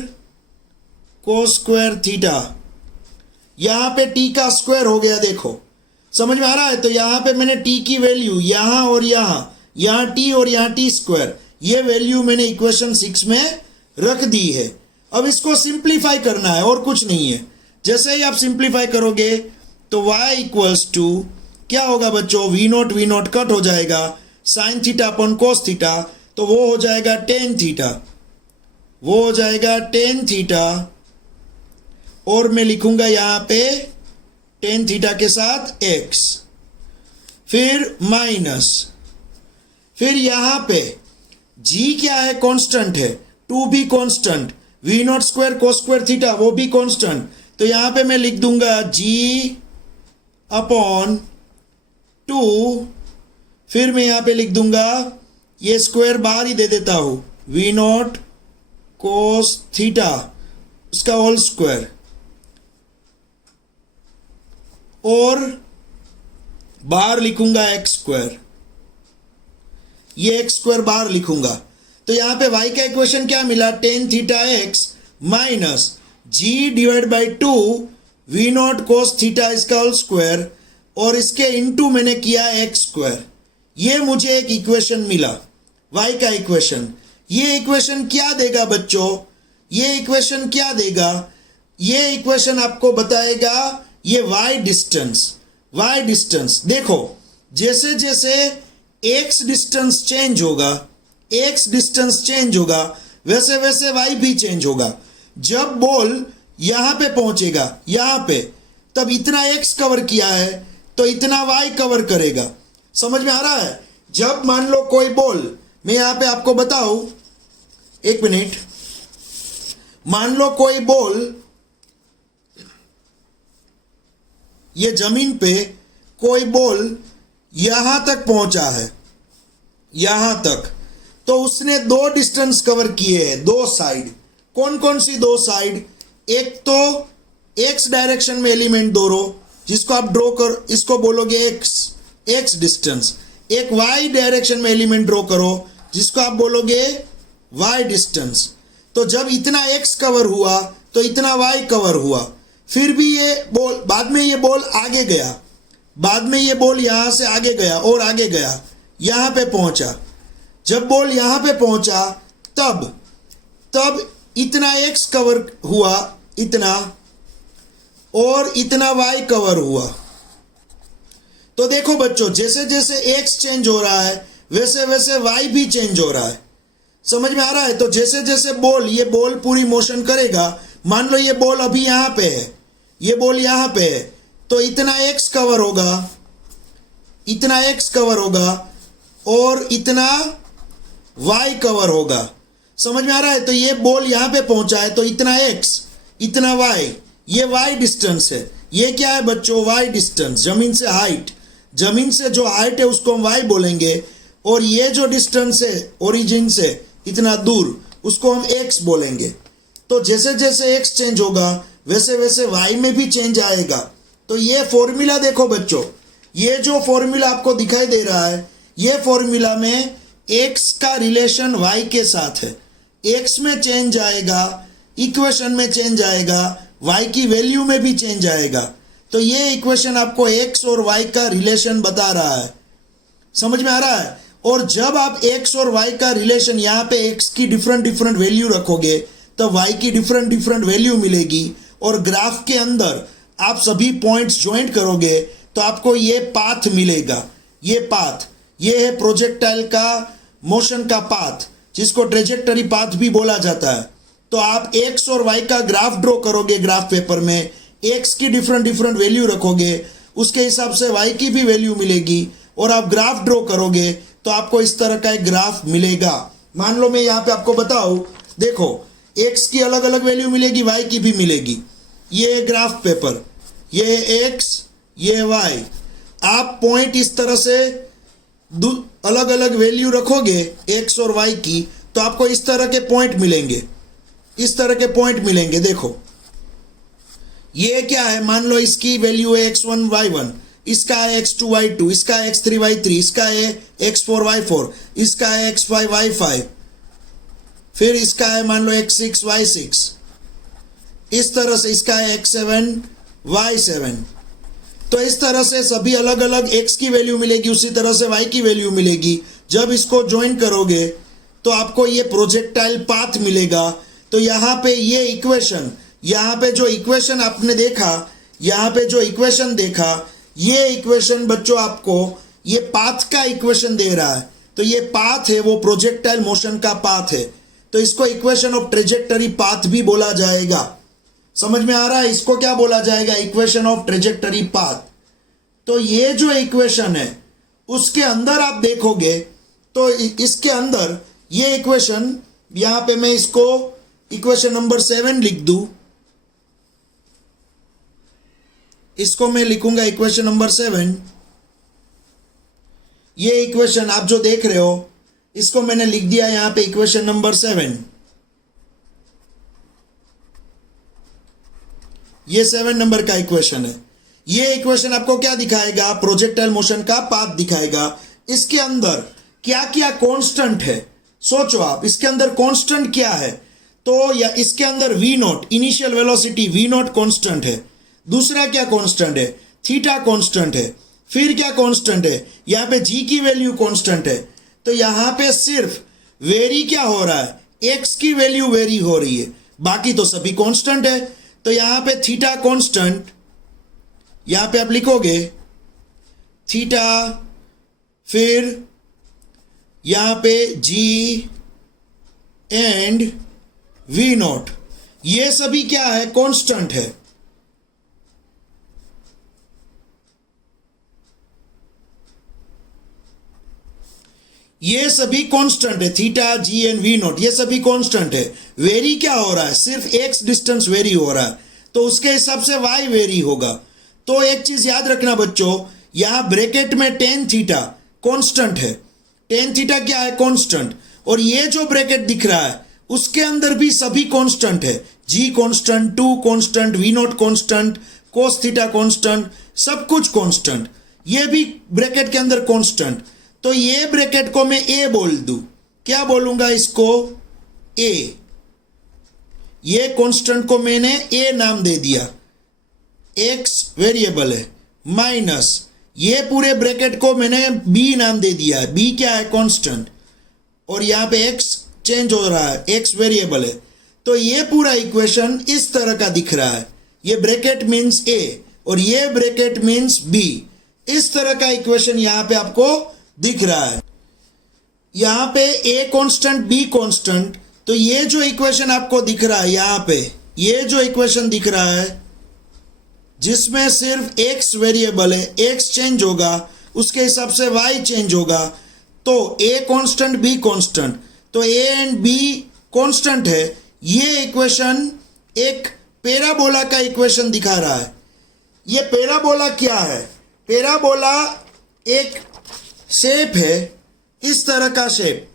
cos square theta. यहां पे t का स्क्वायर हो गया, देखो समझ में आ रहा है। तो यहां पे मैंने t की वैल्यू यहां और यहां t और यहां t स्क्वायर, ये वैल्यू मैंने इक्वेशन 6 में रख दी है। अब इसको सिंप्लीफाई करना है और कुछ नहीं है। जैसे ही आप सिंप्लीफाई करोगे तो y इक्वल्स टू क्या होगा बच्चों, v0 कट हो जाएगा, sign theta upon cos theta, तो वो हो जाएगा टेन थीटा, और मैं लिखूंगा यहां पे टेन थीटा के साथ x, फिर माइनस, फिर यहां पे g क्या है, कांस्टेंट है, 2 भी constant, v0 square cos square theta वो भी कांस्टेंट, तो यहां पे मैं लिख दूंगा g अपॉन 2, फिर मैं यहां पे लिख दूंगा, ये स्क्वायर बाहर ही दे देता हूं, v0 कोस थीटा उसका होल स्क्वायर, और बाहर लिखूंगा एक्स स्क्वायर, ये एक्स स्क्वायर बाहर लिखूंगा। तो यहां पे y का इक्वेशन क्या मिला, tan theta X minus G divide by 2 v0 cos theta इसका होल स्क्वायर, और इसके इनटू मैंने किया एक्स स्क्वायर। ये मुझे एक इक्वेशन मिला, y का इक्वेशन। ये इक्वेशन क्या देगा बच्चों, ये इक्वेशन क्या देगा, ये इक्वेशन आपको बताएगा ये y डिस्टेंस। देखो जैसे जैसे एक्स डिस्टेंस चेंज होगा वैसे वैसे वाई भी चेंज होगा। जब बॉल यहां पे पहुंचेगा यहां पे, तब इतना एक्स कवर किया है तो इतना वाई कवर करेगा। समझ में आ रहा है? जब मान लो कोई बॉल, मैं यहां पे आपको बताऊं, एक मिनट, मान लो कोई बॉल ये जमीन पे कोई बॉल यहां तक पहुंचा है, यहां तक, तो उसने दो डिस्टेंस कवर किए हैं, दो साइड। कौन कौन सी दो साइड? एक तो एक्स डायरेक्शन में एलिमेंट दौड़ो, जिसको आप ड्रॉ कर, इसको बोलोगे एक्स डिस्टेंस। एक वाई डायरेक्शन में एलिमेंट ड्रॉ करो, जिसको आप बोलोगे वाई डिस्टेंस। तो जब इतना एक्स कवर हुआ तो इतना वाई कवर हुआ। फिर भी ये बॉल, बाद में ये बॉल आगे गया, बाद में ये बॉल यहां से आगे गया और आगे गया, यहां पे पहुंचा। जब बॉल यहां पे पहुंचा तब इतना एक्स कवर हुआ, इतना, और इतना वाई कवर हुआ। तो देखो बच्चों, जैसे जैसे एक्स चेंज हो रहा है वैसे वैसे वाई भी चेंज हो रहा है। समझ में आ रहा है? तो जैसे जैसे बॉल, ये बॉल पूरी मोशन करेगा, मान लो ये बॉल अभी यहां पे है, ये बॉल यहां पे है, तो इतना एक्स कवर होगा, इतना एक्स कवर होगा और इतना वाई कवर होगा। समझ में आ रहा है? तो ये बॉल यहां पे पहुंचा है तो इतना एक्स, इतना वाई, ये वाई डिस्टेंस है। ये क्या है बच्चों? वाई डिस्टेंस, जमीन से हाइट। जमीन से जो हाइट है उसको हम वाई बोलेंगे, और ये जो डिस्टेंस है ओरिजिन से इतना दूर, उसको हम एक्स बोलेंगे। तो जैसे जैसे एक्स चेंज होगा वैसे वैसे वाई में भी चेंज आएगा। तो ये फॉर्मूला देखो बच्चों, ये जो फॉर्मूला आपको दिखाई दे रहा है, ये फॉर्मूला में एक्स का रिलेशन वाई के साथ है। एक्स में चेंज आएगा, इक्वेशन में चेंज आएगा, वाई की वैल्यू में भी चेंज आएगा। तो ये इक्वेशन आपको एक्स और वाई का रिलेशन बता रहा है। समझ में आ रहा है? और जब आप एक्स और वाई का रिलेशन, यहाँ पे एक्स की डिफरेंट डिफरेंट वैल्यू रखोगे तो वाई की डिफरेंट डिफरेंट वैल्यू मिलेगी, और ग्राफ के अंदर आप सभी पॉइंट्स ज्वाइंट करोगे तो आपको ये पाथ मिलेगा। ये पाथ, ये है प्रोजेक्टाइल का मोशन का पाथ, जिसको ट्रेजेक्टरी पाथ भी बोला जाता है। तो आप एक्स और वाई का ग्राफ ड्रॉ करोगे, ग्राफ पेपर में एक्स की डिफरेंट डिफरेंट वैल्यू रखोगे, उसके हिसाब से वाई की भी वैल्यू मिलेगी, और आप ग्राफ ड्रॉ करोगे तो आपको इस तरह का एक ग्राफ मिलेगा। मान लो मैं यहाँ पे आपको बताऊं, देखो एक्स की अलग अलग वैल्यू मिलेगी, वाई की भी मिलेगी। ये ग्राफ पेपर, ये एक्स, ये वाई। आप पॉइंट इस तरह से अलग अलग वैल्यू रखोगे एक्स और वाई की, तो आपको इस तरह के पॉइंट मिलेंगे, इस तरह के पॉइंट मिलेंगे। देखो ये क्या है, मान लो इसकी वैल्यू है x1 y1, इसका है x2 y2, इसका है x3 y3, इसका है x4 y4, इसका है x5 y5, फिर इसका है मान लो x6 y6, इस तरह से इसका है x7 y7। तो इस तरह से सभी अलग अलग x की वैल्यू मिलेगी, उसी तरह से y की वैल्यू मिलेगी। जब इसको ज्वाइन करोगे तो आपको ये प्रोजेक्टाइल पाथ मिलेगा। तो यहाँ पे ये इक्वेशन, यहाँ पे जो इक्वेशन आपने देखा, यहाँ पे जो इक्वेशन देखा, ये इक्वेशन बच्चों आपको ये पाथ का इक्वेशन दे रहा है। तो ये पाथ है, वो प्रोजेक्टाइल मोशन का पाथ है। तो इसको इक्वेशन ऑफ ट्रेजेक्टरी पाथ भी बोला जाएगा। समझ में आ रहा है? इसको क्या बोला जाएगा? Equation of trajectory path. तो ये जो इक्वेशन है उसके अंदर आप देखोगे तो इसके अंदर ये इक्वेशन, यहाँ पे मैं इसको इक्वेशन नंबर 7 लिख दूं, इसको मैं लिखूंगा इक्वेशन नंबर 7। ये इक्वेशन आप जो देख रहे हो इसको मैंने लिख दिया यहां पे इक्वेशन नंबर 7। ये 7 नंबर का इक्वेशन है। ये इक्वेशन आपको क्या दिखाएगा? प्रोजेक्टाइल मोशन का पाथ दिखाएगा। इसके अंदर क्या क्या कांस्टेंट है, सोचो आप, इसके अंदर कांस्टेंट क्या है? तो या इसके अंदर v not, initial velocity v not constant है। दूसरा क्या कांस्टेंट है? थीटा कांस्टेंट है। फिर क्या कांस्टेंट है? यहाँ पे g की वैल्यू कांस्टेंट है। तो यहाँ पे सिर्फ वेरी क्या हो रहा है? x की वैल्यू वेरी हो रही है, बाकी तो सभी कांस्टेंट है। तो यहाँ पे थीटा कांस्टेंट, यहाँ पे आप लिखोगे थीटा फिर यहाँ पे G एंड V नॉट, ये सभी क्या है? कांस्टेंट है। ये सभी कांस्टेंट है, theta, G and V naught, ये सभी कांस्टेंट है। वेरी क्या हो रहा है? सिर्फ एक्स डिस्टेंस वेरी हो रहा है, तो उसके हिसाब से वाई वेरी होगा। तो एक चीज याद रखना बच्चों, यहां ब्रैकेट में टेन थीटा कांस्टेंट है। टेन थीटा क्या है? कांस्टेंट। और ये जो ब्रैकेट दिख रहा है उसके अंदर भी सभी कांस्टेंट है। G constant, two constant, v nought constant, cos theta constant, सब कुछ कांस्टेंट। ये भी ब्रैकेट के अंदर कांस्टेंट। तो ये ब्रैकेट को मैं ए बोल दूं, क्या बोलूंगा इसको? ए। ये कांस्टेंट को मैंने ए नाम दे दिया, एक्स वेरिएबल है, माइनस ये पूरे ब्रैकेट को मैंने बी नाम दे दिया है। बी क्या है? कांस्टेंट। और यहां पे एक्स चेंज हो रहा है, एक्स वेरिएबल है। तो ये पूरा इक्वेशन इस तरह का दिख रहा है। ये ब्रैकेट मीन्स ए और ये ब्रैकेट मीन्स बी। इस तरह का इक्वेशन यहां पे आपको दिख रहा है। यहां पे ए कांस्टेंट, बी कांस्टेंट। तो ये जो इक्वेशन आपको दिख रहा है यहां पे, ये जो इक्वेशन दिख रहा है जिसमें सिर्फ एक्स वेरिएबल है, एक्स चेंज होगा उसके हिसाब से वाई चेंज होगा। तो ए कांस्टेंट, बी कांस्टेंट, तो ए एंड बी कांस्टेंट है। ये इक्वेशन एक पैराबोला का इक्वेशन दिखा रहा है। ये पैराबोला क्या है? पैराबोला एक शेप है, इस तरह का शेप।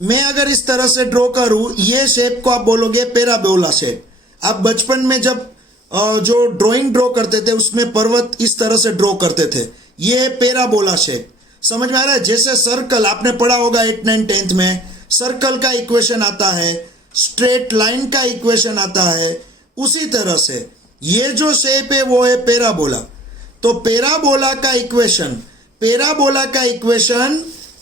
मैं अगर इस तरह से ड्रॉ करूं, ये शेप को आप बोलोगे पैराबोला शेप। आप बचपन में जब जो ड्राइंग ड्रॉ करते थे उसमें पर्वत इस तरह से ड्रॉ करते थे, ये पैराबोला शेप। समझ में आ रहा है? जैसे सर्कल आपने पढ़ा होगा 8, 9, 10th में, सर्कल का इक्वेशन आता है, स्ट्रेट लाइन का इक्वेशन आता है, उसी तरह से ये जो शेप है वो है पैराबोला। तो पैराबोला का इक्वेशन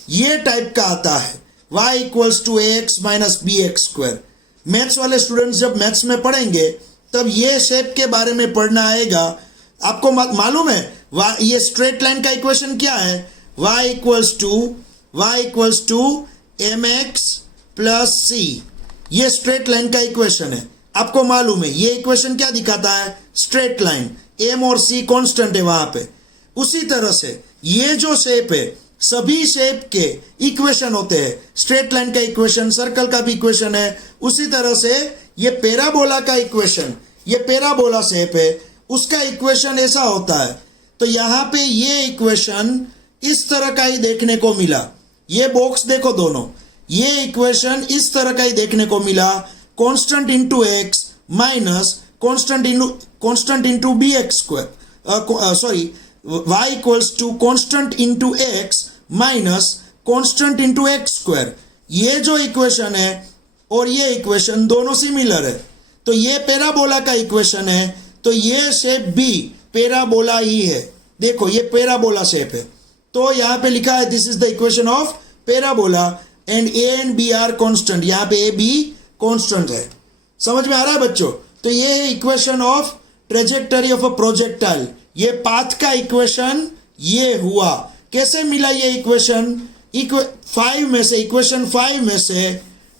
ये टाइप का आता है, y equals to ax minus B X square. Maths वाले स्टूडेंट्स जब मैथ्स में पढ़ेंगे तब ये शेप के बारे में पढ़ना आएगा। आपको मालूम है ये स्ट्रेट लाइन का इक्वेशन क्या है? y equals to mx plus c, ये स्ट्रेट लाइन का इक्वेशन है। आपको मालूम है ये इक्वेशन क्या दिखाता है? स्ट्रेट लाइन, m और c कांस्टेंट है वहां पे। उसी तरह से ये जो शेप है, सभी शेप के इक्वेशन होते हैं। स्ट्रेट लाइन का इक्वेशन, सर्कल का भी इक्वेशन है। उसी तरह से ये पैराबोला का इक्वेशन, ये पैराबोला शेप है, उसका इक्वेशन ऐसा होता है। तो यहां पे ये इक्वेशन इस तरह का ही देखने को मिला। ये बॉक्स देखो दोनों, ये इक्वेशन इस तरह का ही देखने को मिला। Constant into X minus constant into B X square, y equals to constant into X minus constant into X square. ये जो इक्वेशन है और ये इक्वेशन दोनों सिमिलर है। तो ये पैराबोला का इक्वेशन है, तो ये शेप भी पैराबोला ही है। देखो ये पैराबोला शेप है, तो यहाँ पे लिखा है this is the equation of parabola and A and B are constant. यहाँ पे ए बी कांस्टेंट है। समझ में आ रहा है बच्चों? तो ये है equation of trajectory of a projectile. ये पाथ का इक्वेशन ये हुआ। कैसे मिला ये इक्वेशन? इक्वेशन 5 में से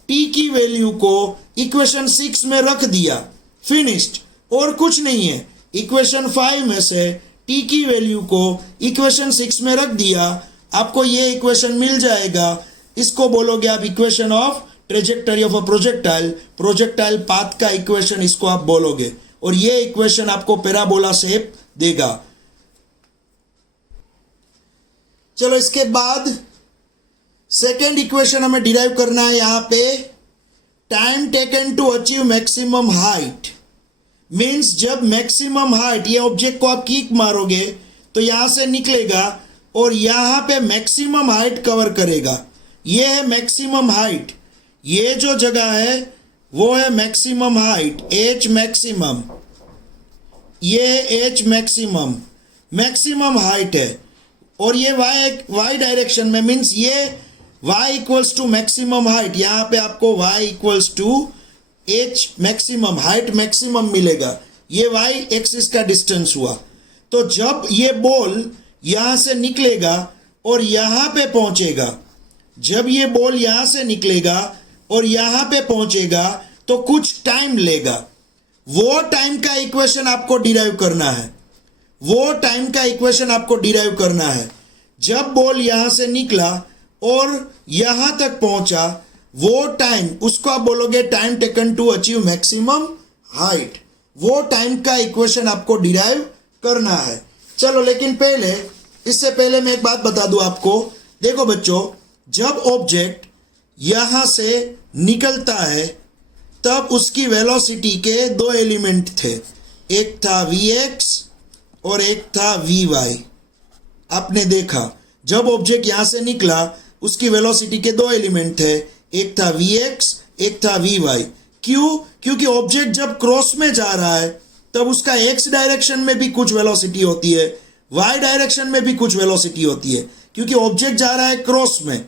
t की वैल्यू को इक्वेशन 6 में रख दिया, फिनिश्ड। और कुछ नहीं है। इक्वेशन 5 में से t की वैल्यू को इक्वेशन 6 में रख दिया, आपको ये इक्वेशन मिल जाएगा। इसको बोलोगे आप equation of trajectory of a projectile, projectile path का इक्वेशन इसको आप बोलोगे। और ये इक्वेशन आपको पैराबोला शेप देगा। चलो इसके बाद सेकेंड इक्वेशन हमें डिराइव करना है। यहां पे time taken to achieve maximum height means जब मैक्सिमम हाइट, ये ऑब्जेक्ट को आप किक मारोगे तो यहां से निकलेगा और यहां पे मैक्सिमम हाइट कवर करेगा। ये है मैक्सिमम हाइट, ये जो जगह है वो है मैक्सिमम हाइट, एच मैक्सिमम। ये एच मैक्सिमम, मैक्सिमम हाइट है। और ये वाई डायरेक्शन में मीन्स ये y equals to maximum height, यहां पे आपको y equals to H maximum, height maximum मिलेगा। ये y एक्सिस का डिस्टेंस हुआ। तो जब ये बॉल यहां से निकलेगा और यहां पे पहुंचेगा, जब ये बॉल यहां से निकलेगा और यहां पे पहुंचेगा तो कुछ टाइम लेगा। वो टाइम का इक्वेशन आपको डिराइव करना है, वो टाइम का इक्वेशन आपको डिराइव करना है। जब बॉल यहां से निकला और यहां तक पहुंचा, वो टाइम, उसको आप बोलोगे time taken to achieve maximum height. वो टाइम का इक्वेशन आपको डिराइव करना है। चलो, लेकिन पहले, इससे पहले मैं एक बात बता दूं आपको। देखो बच्चों, जब ऑब्जेक्ट यहां से निकलता है तब उसकी वेलोसिटी के दो एलिमेंट थे, एक था Vx और एक था Vy। आपने देखा जब ऑब्जेक्ट यहां से निकला उसकी वेलोसिटी के दो एलिमेंट थे, एक था Vx, एक था Vy। क्यों? क्योंकि ऑब्जेक्ट जब क्रॉस में जा रहा है तब उसका x डायरेक्शन में भी कुछ वेलोसिटी होती है, y डायरेक्शन में भी कुछ वेलोसिटी होती है, क्योंकि ऑब्जेक्ट जा रहा है क्रॉस में।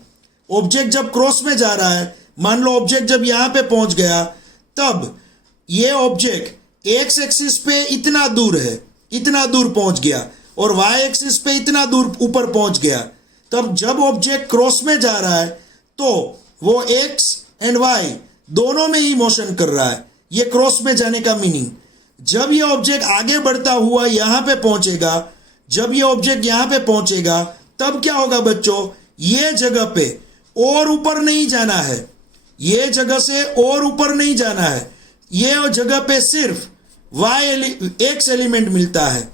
ऑब्जेक्ट जब क्रॉस में जा रहा है, मान लो ऑब्जेक्ट जब यहां पे पहुंच गया, तब ये ऑब्जेक्ट x एक्सिस पे इतना दूर है, इतना दूर पहुंच गया, और y एक्सिस पे इतना दूर ऊपर पहुंच गया। तब जब ऑब्जेक्ट क्रॉस में जा रहा है तो वो x एंड y दोनों में ही मोशन कर रहा है। ये क्रॉस में जाने का मीनिंग। जब ये ऑब्जेक्ट आगे बढ़ता हुआ यहां पे पहुंचेगा, जब ये ऑब्जेक्ट यहां पे पहुंचेगा, तब क्या होगा बच्चों, ये जगह पे और ऊपर नहीं जाना है, ये जगह से और ऊपर नहीं जाना है, ये जगह पे सिर्फ x एलिमेंट मिलता है।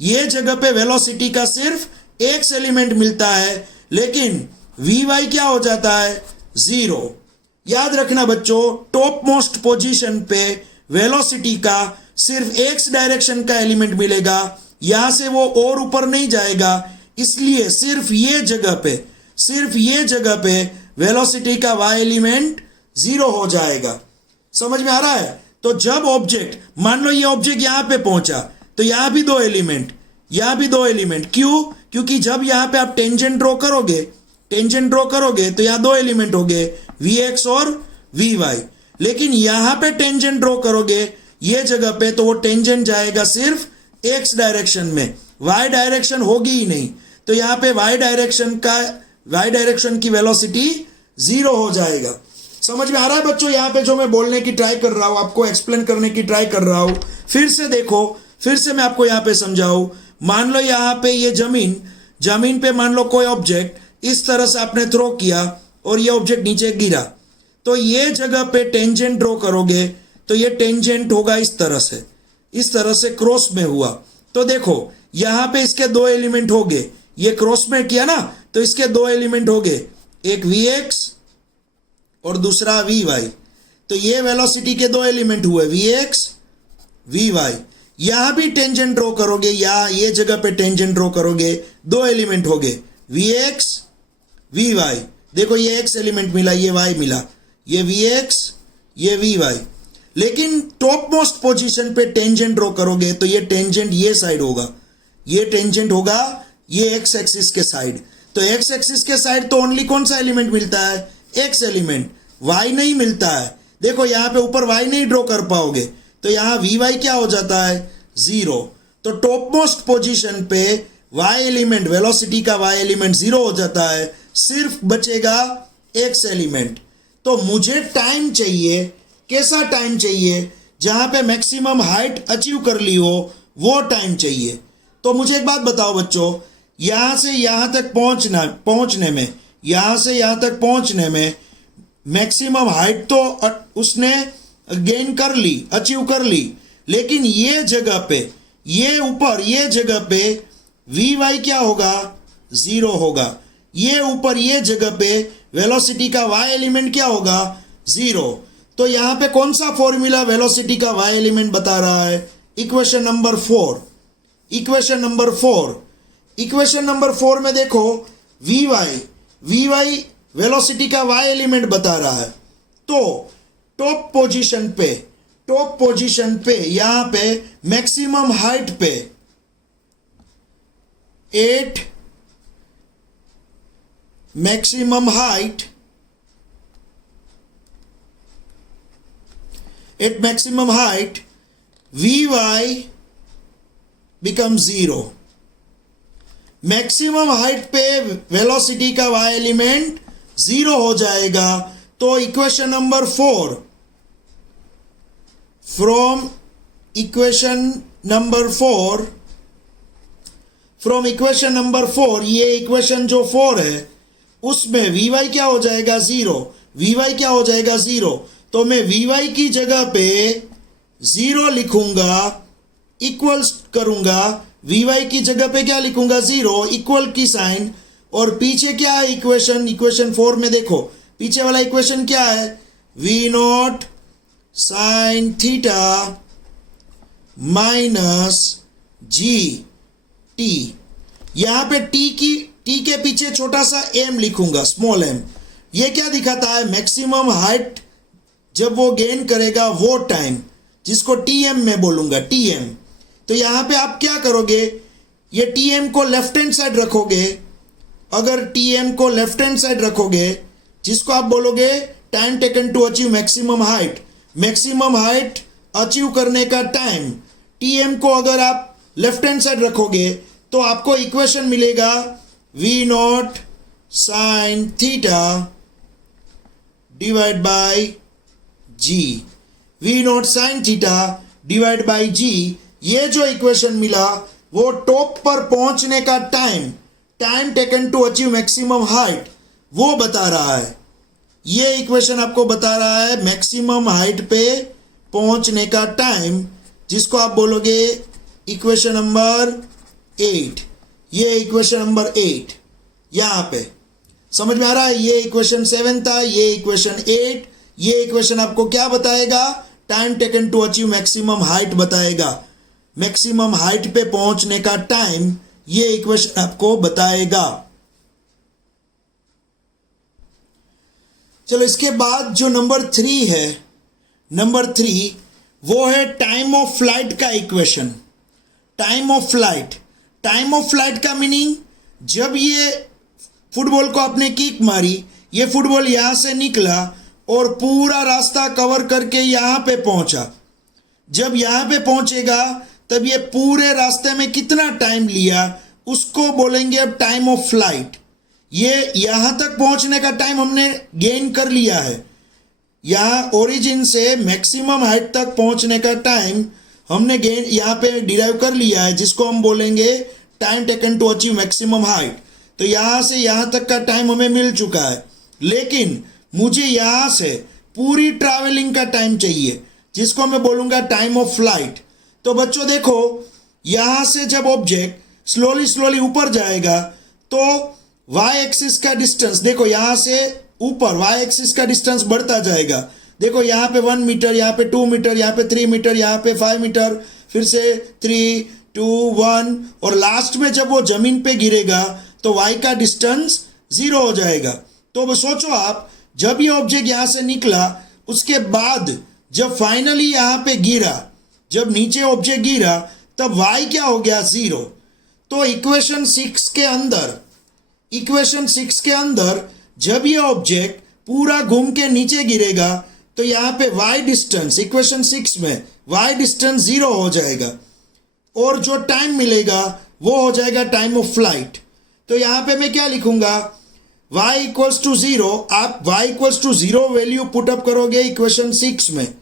ये जगह पे वेलोसिटी का सिर्फ x एलिमेंट मिलता है, लेकिन Vy क्या हो जाता है, 0। याद रखना बच्चों, टॉप मोस्ट पोजीशन पे वेलोसिटी का सिर्फ x डायरेक्शन का एलिमेंट मिलेगा, यहां से वो और ऊपर नहीं जाएगा, इसलिए सिर्फ ये जगह पे वेलोसिटी का y एलिमेंट 0 हो जाएगा। समझ में आ रहा है? तो जब ऑब्जेक्ट, मान लो ये ऑब्जेक्ट यहां पे पहुंचा तो यहां भी दो एलिमेंट, यहां भी दो एलिमेंट। क्यों? क्योंकि जब यहां पे आप टेंजेंट ड्रॉ करोगे तो यहां दो एलिमेंट हो गए, Vx और Vy। लेकिन यहां पे टेंजेंट ड्रॉ करोगे ये जगह पे, तो वो टेंजेंट जाएगा सिर्फ x डायरेक्शन में, y डायरेक्शन होगी ही नहीं। तो यहां पे y डायरेक्शन की वेलोसिटी 0 हो जाएगा। समझ में आ रहा है बच्चों? यहां पे जो मैं बोलने की ट्राई कर रहा हूं, आपको एक्सप्लेन करने की ट्राई कर रहा हूं, फिर से देखो, फिर से मैं आपको यहां पे समझाऊं। मान लो यहां पे ये जमीन पे मान लो कोई ऑब्जेक्ट इस तरह से आपने थ्रो किया और ये ऑब्जेक्ट नीचे गिरा, तो ये जगह पे टेंजेंट ड्रॉ करोगे तो ये टेंजेंट होगा इस तरह से क्रॉस में हुआ। तो देखो यहां पे इसके दो एलिमेंट हो गए, ये क्रॉस में किया ना, तो इसके दो एलिमेंट हो गए, एक Vx और दूसरा Vy। तो ये वेलोसिटी के दो एलिमेंट हुए, Vx Vy। यहां भी टेंजेंट ड्रॉ करोगे, या ये जगह पे टेंजेंट ड्रॉ करोगे, दो एलिमेंट हो गए, Vx Vy। देखो ये x एलिमेंट मिला, ये y मिला, ये Vx ये Vy। लेकिन टॉप मोस्ट पोजीशन पे टेंजेंट ड्रॉ करोगे तो ये टेंजेंट ये साइड होगा, ये टेंजेंट होगा ये x एक्सिस के साइड। तो x एक्सिस के साइड तो ओनली कौन सा एलिमेंट मिलता है, x एलिमेंट, y नहीं मिलता है। देखो यहां पे ऊपर y नहीं ड्रॉ कर पाओगे, तो यहां Vy क्या हो जाता है, 0। तो टॉप मोस्ट पोजीशन पे y एलिमेंट, वेलोसिटी का y एलिमेंट 0 हो जाता है, सिर्फ बचेगा x एलिमेंट। तो मुझे टाइम चाहिए, कैसा टाइम चाहिए, जहां पे मैक्सिमम हाइट अचीव कर ली हो, वो टाइम चाहिए। तो मुझे एक बात बताओ बच्चों, यहां से यहां तक पहुंचने में, यहां से यहां तक पहुंचने में मैक्सिमम हाइट तो उसने गेन कर ली, अचीव कर ली, लेकिन ये जगह पे, ये ऊपर ये जगह पे Vy क्या होगा, 0 होगा। ये ऊपर ये जगह पे वेलोसिटी का y एलिमेंट क्या होगा, 0। तो यहां पे कौन सा फॉर्मूला वेलोसिटी का y एलिमेंट बता रहा है, इक्वेशन नंबर 4। इक्वेशन नंबर 4 में देखो Vy वेलोसिटी का y एलिमेंट बता रहा है। तो टॉप पोजीशन पे यहां पे मैक्सिमम हाइट पे 8 maximum height, at maximum height Vy becomes 0, maximum height पे वेलोसिटी का y एलिमेंट 0 हो जाएगा। तो equation number 4, from equation number 4, ये इक्वेशन जो 4 है उसमें vy क्या हो जाएगा 0, vy क्या हो जाएगा 0। तो मैं vy की जगह पे 0 लिखूंगा, इक्वल्स करूंगा, vy की जगह पे क्या लिखूंगा 0, इक्वल की साइन, और पीछे क्या है इक्वेशन 4 में देखो पीछे वाला इक्वेशन क्या है, v0 sign theta minus G T. यहां पे टी के पीछे छोटा सा m लिखूंगा, स्मॉल m। ये क्या दिखाता है, मैक्सिमम हाइट जब वो गेन करेगा वो टाइम, जिसको tm में बोलूंगा, tm। तो यहां पे आप क्या करोगे, ये tm को लेफ्ट हैंड साइड रखोगे। अगर tm को लेफ्ट हैंड साइड रखोगे, जिसको आप बोलोगे time taken to achieve maximum height achieve करने का टाइम, tm को अगर आप लेफ्ट हैंड साइड रखोगे तो आपको इक्वेशन मिलेगा v0 sine theta divide by g, v0 sine theta divide by g। ये जो इक्वेशन मिला वो टॉप पर पहुंचने का time taken to achieve maximum height वो बता रहा है। ये इक्वेशन आपको बता रहा है मैक्सिमम हाइट पे पहुंचने का टाइम, जिसको आप बोलोगे इक्वेशन नंबर 8। ये इक्वेशन नंबर 8 यहां पे समझ में आ रहा है। ये इक्वेशन 7 था, ये इक्वेशन 8। ये इक्वेशन आपको क्या बताएगा, time taken to achieve maximum height बताएगा, मैक्सिमम हाइट पे पहुंचने का टाइम ये इक्वेशन आपको बताएगा। चलो इसके बाद जो नंबर 3 है, नंबर 3 वो है टाइम ऑफ फ्लाइट का इक्वेशन। टाइम ऑफ फ्लाइट का मीनिंग, जब ये फुटबॉल को आपने किक मारी, ये फुटबॉल यहां से निकला और पूरा रास्ता कवर करके यहां पे पहुंचा। जब यहां पे पहुंचेगा तब ये पूरे रास्ते में कितना टाइम लिया, उसको बोलेंगे अब टाइम ऑफ फ्लाइट। ये यहां तक पहुंचने का टाइम हमने गेन कर लिया है, यहां ओरिजिन से मैक्सिमम हाइट तक पहुंचने का टाइम हमने गेन यहां पे डिराइव कर लिया है, जिसको हम बोलेंगे time taken to achieve maximum height. तो यहां से यहां तक का टाइम हमें मिल चुका है, लेकिन मुझे यहां से पूरी ट्रैवलिंग का टाइम चाहिए, जिसको मैं बोलूंगा टाइम ऑफ फ्लाइट। तो बच्चों देखो, यहां से जब ऑब्जेक्ट स्लोली ऊपर जाएगा तो y एक्सिस का डिस्टेंस देखो, यहां से ऊपर y एक्सिस का डिस्टेंस बढ़ता जाएगा। देखो यहाँ पे 1 मीटर, यहाँ पे 2 मीटर, यहाँ पे 3 मीटर, यहाँ पे 5 मीटर, फिर से 3, 2, 1, और लास्ट में जब वो जमीन पे गिरेगा तो y का डिस्टेंस 0 हो जाएगा। तो अब सोचो आप, जब ये ऑब्जेक्ट यहाँ से निकला, उसके बाद जब फाइनली यहाँ पे गिरा, जब नीचे ऑब्जेक्ट गिरा, तब y क्या हो गया 0। तो इक्वेशन 6 के अंदर जब ये ऑब्जेक्ट पूरा घूम के नीचे गिरेगा तो यहाँ पे y डिस्टेंस, इक्वेशन 6 में y डिस्टेंस 0 हो जाएगा, और जो टाइम मिलेगा वो हो जाएगा टाइम ऑफ फ्लाइट। तो यहाँ पे मैं क्या लिखूंगा, y इक्वल्स टू 0। आप y equals to 0 value put up करोगे इक्वेशन 6 में,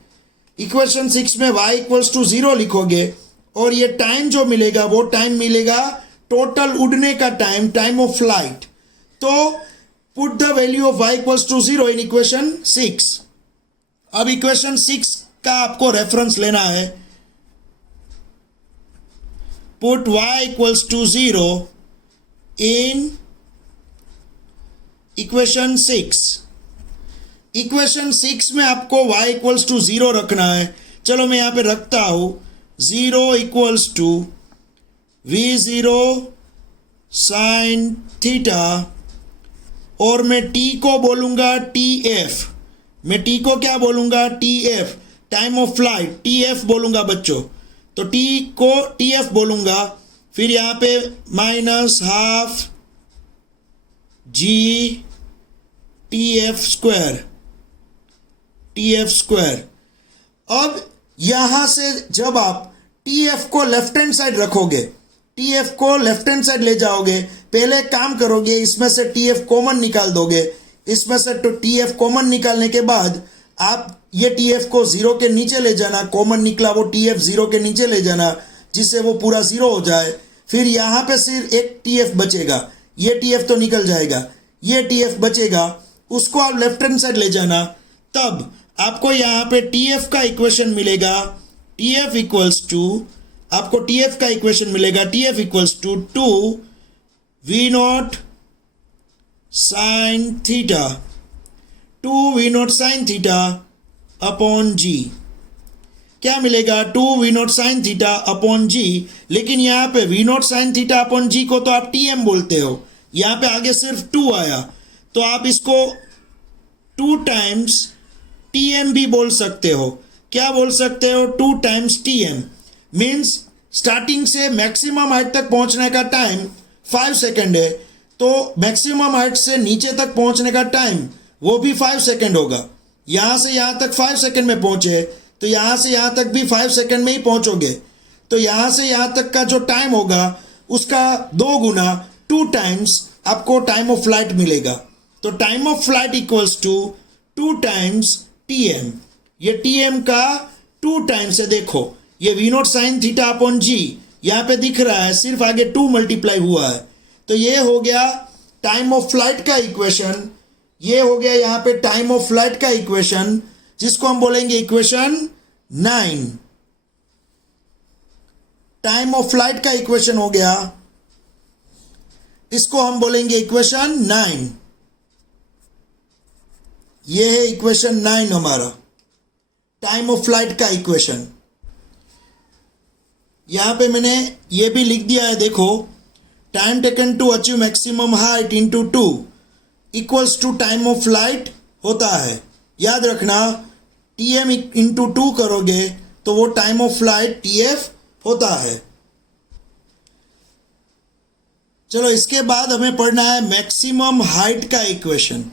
इक्वेशन 6 में y इक्वल्स टू 0 लिखोगे, और ये टाइम जो मिलेगा वो टाइम मिलेगा टोटल उड़ने का टाइम ऑफ फ्लाइट। तो put the value of y equals to 0 in equation 6। अब इक्वेशन 6 का आपको रेफरेंस लेना है। Put y equals to 0 in equation 6। Equation 6 में आपको y इक्वल्स टू 0 रखना है। चलो मैं यहां पे रखता हूं, 0 equals to v0 sign theta, और मैं t को बोलूंगा tf। मैं t को क्या बोलूंगा, tf, time of flight, tf बोलूंगा बच्चों। तो t को tf बोलूंगा, फिर यहां पे minus half g tf square. अब यहां से जब आप tf को लेफ्ट हैंड साइड रखोगे, टी एफ को लेफ्ट हैंड साइड ले जाओगे, पहले एक काम करोगे, इसमें से टी एफ कॉमन निकाल दोगे, इसमें से तो टी एफ कॉमन निकालने के बाद आप ये टी एफ को जीरो के नीचे ले जाना, कॉमन निकला वो टी एफ जीरो के नीचे ले जाना, जिससे वो पूरा जीरो हो जाए। फिर यहाँ पे सिर्फ एक टी एफ बचेगा, ये टी एफ तो निकल जाएगा, ये टी एफ बचेगा, उसको आप लेफ्ट हैंड साइड ले जाना। तब आपको यहाँ पे टी एफ का इक्वेशन मिलेगा, टी एफ इक्वल्स टू, आपको टी एफ का इक्वेशन मिलेगा, t f equals to 2 v not sine theta, 2 v not sine theta upon g. क्या मिलेगा? 2 v not sine theta upon g. लेकिन यहाँ पे we not sine theta upon g को तो आप टी एम बोलते हो, यहाँ पे आगे सिर्फ 2 आया, तो आप इसको 2 टाइम्स टी एम भी बोल सकते हो। क्या बोल सकते हो? 2 times T M means starting से मैक्सिमम हाइट तक पहुंचने का टाइम 5 सेकेंड है, तो मैक्सिमम हाइट से नीचे तक पहुंचने का टाइम वो भी 5 सेकेंड होगा। यहाँ से यहाँ तक 5 सेकेंड में पहुंचे, तो यहाँ से यहाँ तक भी 5 सेकेंड में ही पहुंचोगे, तो यहाँ से यहाँ तक का जो टाइम होगा उसका 2 गुना 2 टाइम्स आपको टाइम ऑफ फ्लाइट मिलेगा। तो time of flight equals to 2 times T m. ये टी एम का 2 टाइम्स है। देखो ये v not sine theta upon g यहाँ पे दिख रहा है, सिर्फ आगे 2 मल्टीप्लाई हुआ है, तो ये हो गया टाइम ऑफ फ्लाइट का इक्वेशन। ये हो गया यहाँ पे टाइम ऑफ फ्लाइट का इक्वेशन, जिसको हम बोलेंगे इक्वेशन 9। टाइम ऑफ फ्लाइट का इक्वेशन हो गया, इसको हम बोलेंगे इक्वेशन 9। ये है इक्वेशन 9 हमारा, टाइम ऑफ फ्लाइट का इक्वेशन। यहां पे मैंने ये भी लिख दिया है, देखो, time taken to achieve maximum height into 2 equals to time of flight होता है। याद रखना, टी एम इंटू 2 करोगे तो वो time of flight T F होता है। चलो इसके बाद हमें पढ़ना है मैक्सिमम हाइट का इक्वेशन।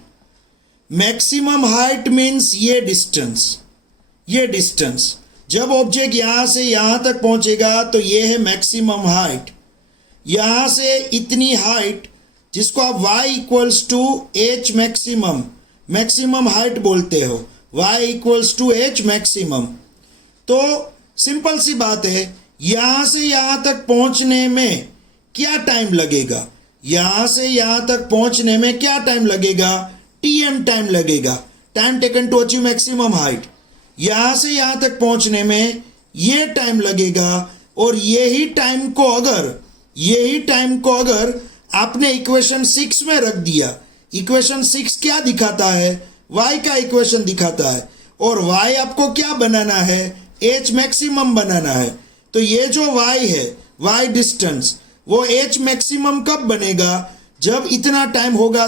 मैक्सिमम हाइट मीन्स ये डिस्टेंस, जब ऑब्जेक्ट यहां से यहां तक पहुंचेगा तो ये है मैक्सिमम हाइट। यहां से इतनी हाइट, जिसको आप y equals to H maximum, maximum height बोलते हो, y equals to H maximum. तो सिंपल सी बात है, यहां से यहां तक पहुंचने में क्या टाइम लगेगा? यहां से यहां तक पहुंचने में क्या टाइम लगेगा? टीएम टाइम लगेगा, time taken to achieve maximum height. यहां से यहां तक पहुंचने में ये टाइम लगेगा, और यही टाइम को अगर आपने इक्वेशन 6 में रख दिया, इक्वेशन 6 क्या दिखाता है? y का इक्वेशन दिखाता है, और y आपको क्या बनाना है? h मैक्सिमम बनाना है। तो ये जो y है, y डिस्टेंस, वो h मैक्सिमम कब बनेगा? जब इतना टाइम होगा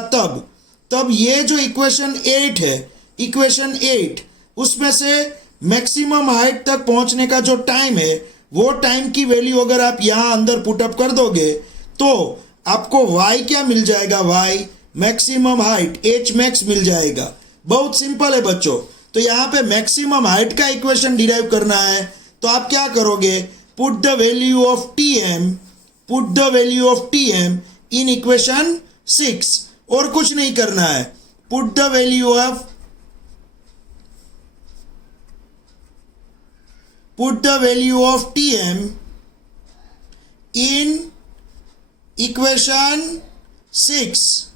तब ये जो इक्वेशन 8 है, इक्वेशन 8, उसमें से मैक्सिमम हाइट तक पहुंचने का जो टाइम है, वो टाइम की वैल्यू अगर आप यहां अंदर पुटअप कर दोगे तो आपको y क्या मिल जाएगा? y maximum height h max मिल जाएगा। बहुत सिंपल है बच्चों। तो यहाँ पे मैक्सिमम हाइट का इक्वेशन डिराइव करना है, तो आप क्या करोगे? Put the value of t m in equation 6, और कुछ नहीं करना है। Put the value of t m in equation 6।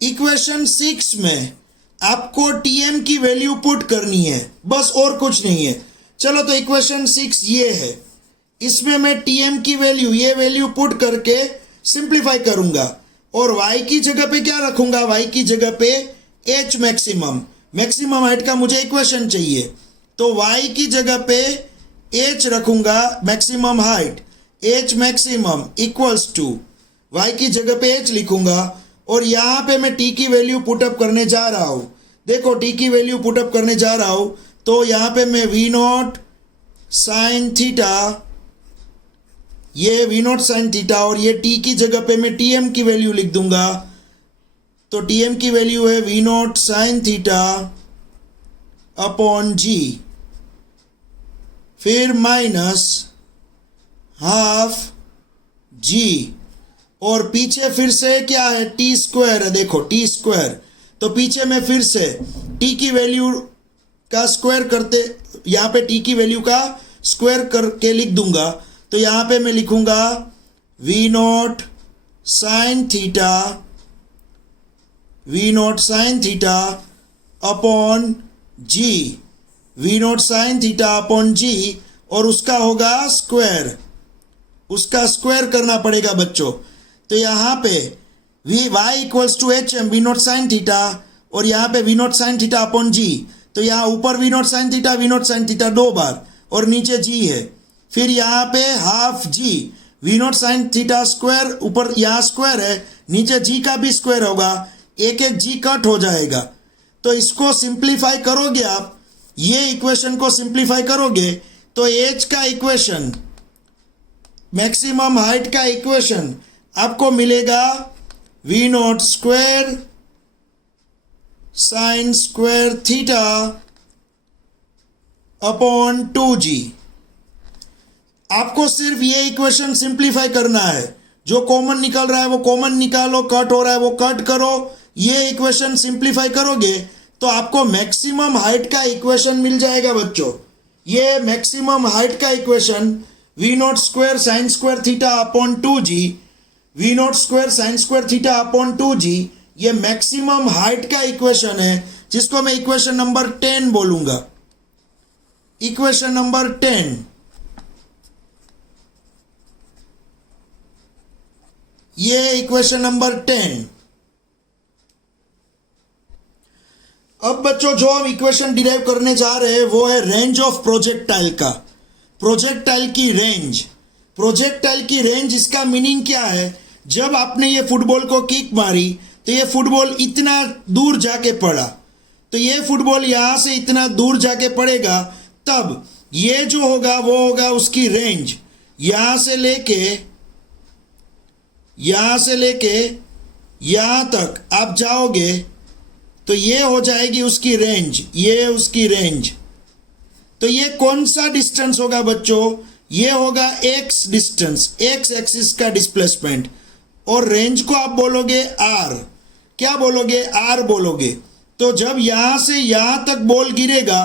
Equation 6 में आपको टीएम की वैल्यू पुट करनी है, बस, और कुछ नहीं है। चलो तो इक्वेशन 6 ये है, इसमें मैं टीएम की वैल्यू, ये वैल्यू पुट करके सिंप्लीफाई करूंगा, और y की जगह पे क्या रखूंगा? y की जगह पे h मैक्सिमम, मैक्सिमम हाइट का मुझे इक्वेशन चाहिए, तो y की जगह पे h रखूंगा, maximum height, h maximum equals to, y की जगह पे h लिखूंगा, और यहाँ पे मैं t की वैल्यू पुटअप करने जा रहा हूँ। देखो t की वैल्यू पुटअप करने जा रहा हूँ, तो यहाँ पे मैं v नॉट साइन थीटा, ये v नॉट साइन थीटा, और ये t की जगह पे मैं tm की वैल्यू लिख दूंगा। तो tm की वैल्यू है v naught sine theta upon g, फिर माइनस हाफ जी, और पीछे फिर से क्या है, टी स्क्वायर है, देखो टी स्क्वायर। तो पीछे में फिर से टी की वैल्यू का स्क्वायर करते, यहाँ पे टी की वैल्यू का स्क्वायर करके लिख दूंगा। तो यहाँ पे मैं लिखूंगा we not sine theta, we not sine theta upon g, we not sine theta upon g, और उसका होगा स्क्वायर, उसका स्क्वायर करना पड़ेगा बच्चों। तो यहाँ पे v y equals to h m v not sine theta, और यहाँ पे we not sine theta upon g. तो यहाँ ऊपर वी नॉट साइन थीटा 2 बार, और नीचे जी है। फिर यहाँ पे half g, we not sine theta square, ऊपर यहाँ स्क्वायर है, नीचे जी का भी स्क्वायर होगा, एक एक जी कट हो जाएगा। तो इसको सिंप्लीफाई करोगे आप, ये इक्वेशन को सिंप्लीफाई करोगे तो एच का इक्वेशन, मैक्सिमम हाइट का इक्वेशन आपको मिलेगा V not square sine square theta upon 2g। आपको सिर्फ ये इक्वेशन सिंप्लीफाई करना है, जो कॉमन निकल रहा है वो कॉमन निकालो, कट हो रहा है वो कट करो। ये इक्वेशन सिंप्लीफाई करोगे तो आपको मैक्सिमम हाइट का इक्वेशन मिल जाएगा बच्चों। ये मैक्सिमम हाइट का equation V not square sine square theta upon 2g, V not square sine square theta upon 2g, ये मैक्सिमम हाइट का इक्वेशन है, जिसको मैं इक्वेशन नंबर 10 बोलूंगा। इक्वेशन नंबर 10, ये इक्वेशन नंबर 10। अब बच्चों जो हम इक्वेशन डिराइव करने जा रहे हैं वो है रेंज ऑफ प्रोजेक्टाइल का, प्रोजेक्टाइल की रेंज। प्रोजेक्टाइल की रेंज, इसका मीनिंग क्या है, जब आपने ये फुटबॉल को किक मारी तो ये फुटबॉल इतना दूर जाके पड़ा, तो ये फुटबॉल यहाँ से इतना दूर जाके पड़ेगा, तब ये जो होगा वो होगा उसकी रेंज। यहाँ से लेके यहाँ तक आप जाओगे तो ये हो जाएगी उसकी रेंज, ये उसकी रेंज। तो ये कौन सा डिस्टेंस होगा बच्चों, ये होगा एक्स डिस्टेंस, एक्स एक्सिस का डिस्प्लेसमेंट, और रेंज को आप बोलोगे आर। क्या बोलोगे, आर बोलोगे। तो जब यहाँ से यहाँ तक बॉल गिरेगा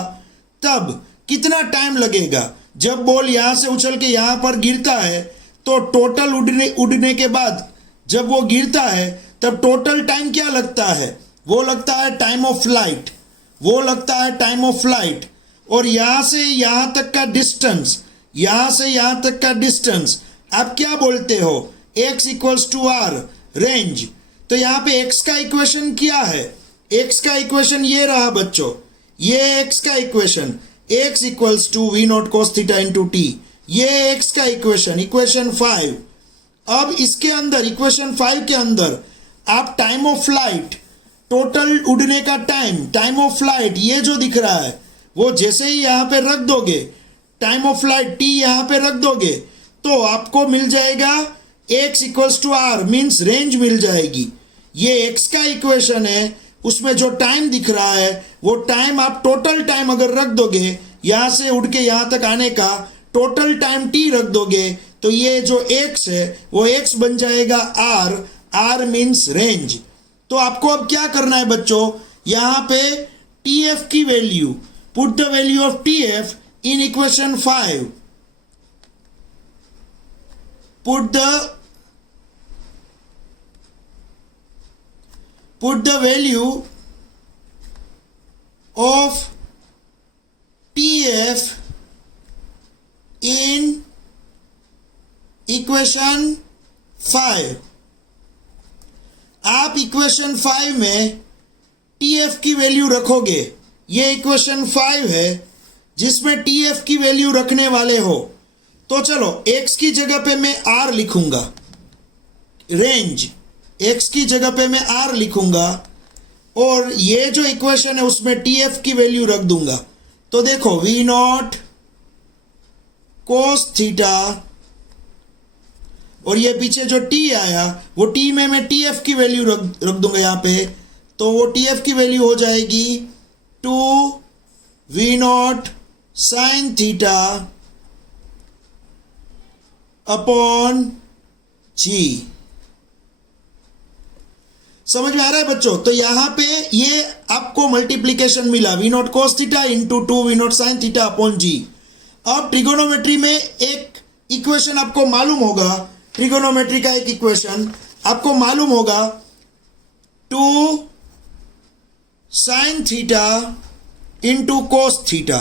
तब कितना टाइम लगेगा, जब बॉल यहाँ से उछल के यहाँ पर गिरता है तो टोटल उड़ने के बाद जब वो गिरता है तब टोटल टाइम क्या लगता है, वो लगता है टाइम ऑफ फ्लाइट, वो लगता है टाइम ऑफ फ्लाइट। और यहाँ से यहाँ तक का डिस्टेंस, यहाँ से यहाँ तक का डिस्टेंस आप क्या बोलते हो, x equals to R, range. तो यहाँ पे x का इक्वेशन क्या है, x का इक्वेशन ये रहा बच्चों, ये x का equation, x equals to V not cos theta into T, ये x का इक्वेशन, इक्वेशन 5। अब इसके अंदर, इक्वेशन 5 के अंदर आप टाइम ऑफ फ्लाइट, टोटल उड़ने का टाइम, टाइम ऑफ फ्लाइट, ये जो दिख रहा है वो जैसे ही यहाँ पे रख दोगे, टाइम ऑफ फ्लाइट टी यहाँ पे रख दोगे तो आपको मिल जाएगा x equals to r, means range मिल जाएगी। ये x का इक्वेशन है, उसमें जो टाइम दिख रहा है वो टाइम आप टोटल टाइम अगर रख दोगे, यहाँ से उड़ के यहाँ तक आने का टोटल टाइम t रख दोगे तो ये जो x है वो x बन जाएगा r, r मीन्स रेंज। तो आपको अब क्या करना है बच्चों, यहाँ पे tf की value, put the value of tf in equation 5, put the value of tf in equation 5। आप इक्वेशन 5 में tf की वैल्यू रखोगे, ये इक्वेशन 5 है जिसमें tf की वैल्यू रखने वाले हो। तो चलो x की जगह पे मैं r लिखूंगा, रेंज, x की जगह पे मैं r लिखूंगा, और ये जो इक्वेशन है उसमें tf की वैल्यू रख दूंगा। तो देखो वी नॉट कोस थीटा, और ये पीछे जो t आया वो t में मैं tf की वैल्यू रख दूंगा यहाँ पे। तो वो tf की वैल्यू हो जाएगी 2 v not sine theta upon g. समझ में आ रहा है बच्चों? तो यहां पे ये आपको मल्टीप्लीकेशन मिला v not cos theta into 2 v not sine theta upon g. अब ट्रिगोनोमेट्री में एक इक्वेशन आपको मालूम होगा, ट्रिगोनोमेट्री का एक इक्वेशन आपको मालूम होगा, 2 sine theta into cos theta,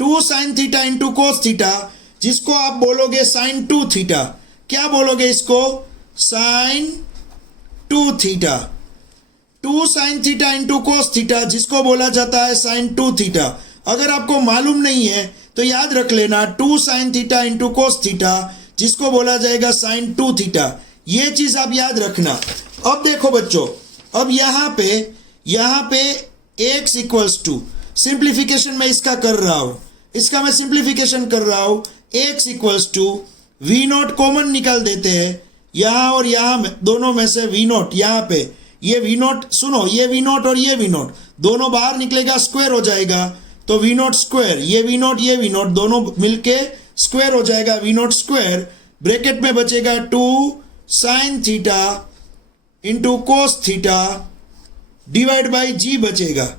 2 sine theta into cos theta, जिसको आप बोलोगे साइन 2 थीटा। क्या बोलोगे इसको? Sine 2 theta. 2 sine theta into cos theta, जिसको बोला जाता है साइन 2 थीटा। अगर आपको मालूम नहीं है तो याद रख लेना 2 sine theta into cos theta, जिसको बोला जाएगा साइन 2 थीटा। ये चीज आप याद रखना। अब देखो बच्चों, अब यहां पे x इक्वल्स टू, सिंप्लीफिकेशन में इसका कर रहा हूं, इसका मैं सिंप्लीफिकेशन कर रहा हूं, x equals to V naught common निकाल देते हैं, यहां और यहां दोनों में से वी नॉट, यहां पे ये वी नॉट, सुनो, ये वी नॉट और ये वी नॉट दोनों बाहर निकलेगा, स्क्वायर हो जाएगा, तो वी नॉट स्क्वायर, ये वी नॉट दोनों मिलके स्क्वायर हो जाएगा, वी नॉट स्क्वायर, ब्रैकेट में बचेगा 2 sine theta into cos theta divide by g बचेगा,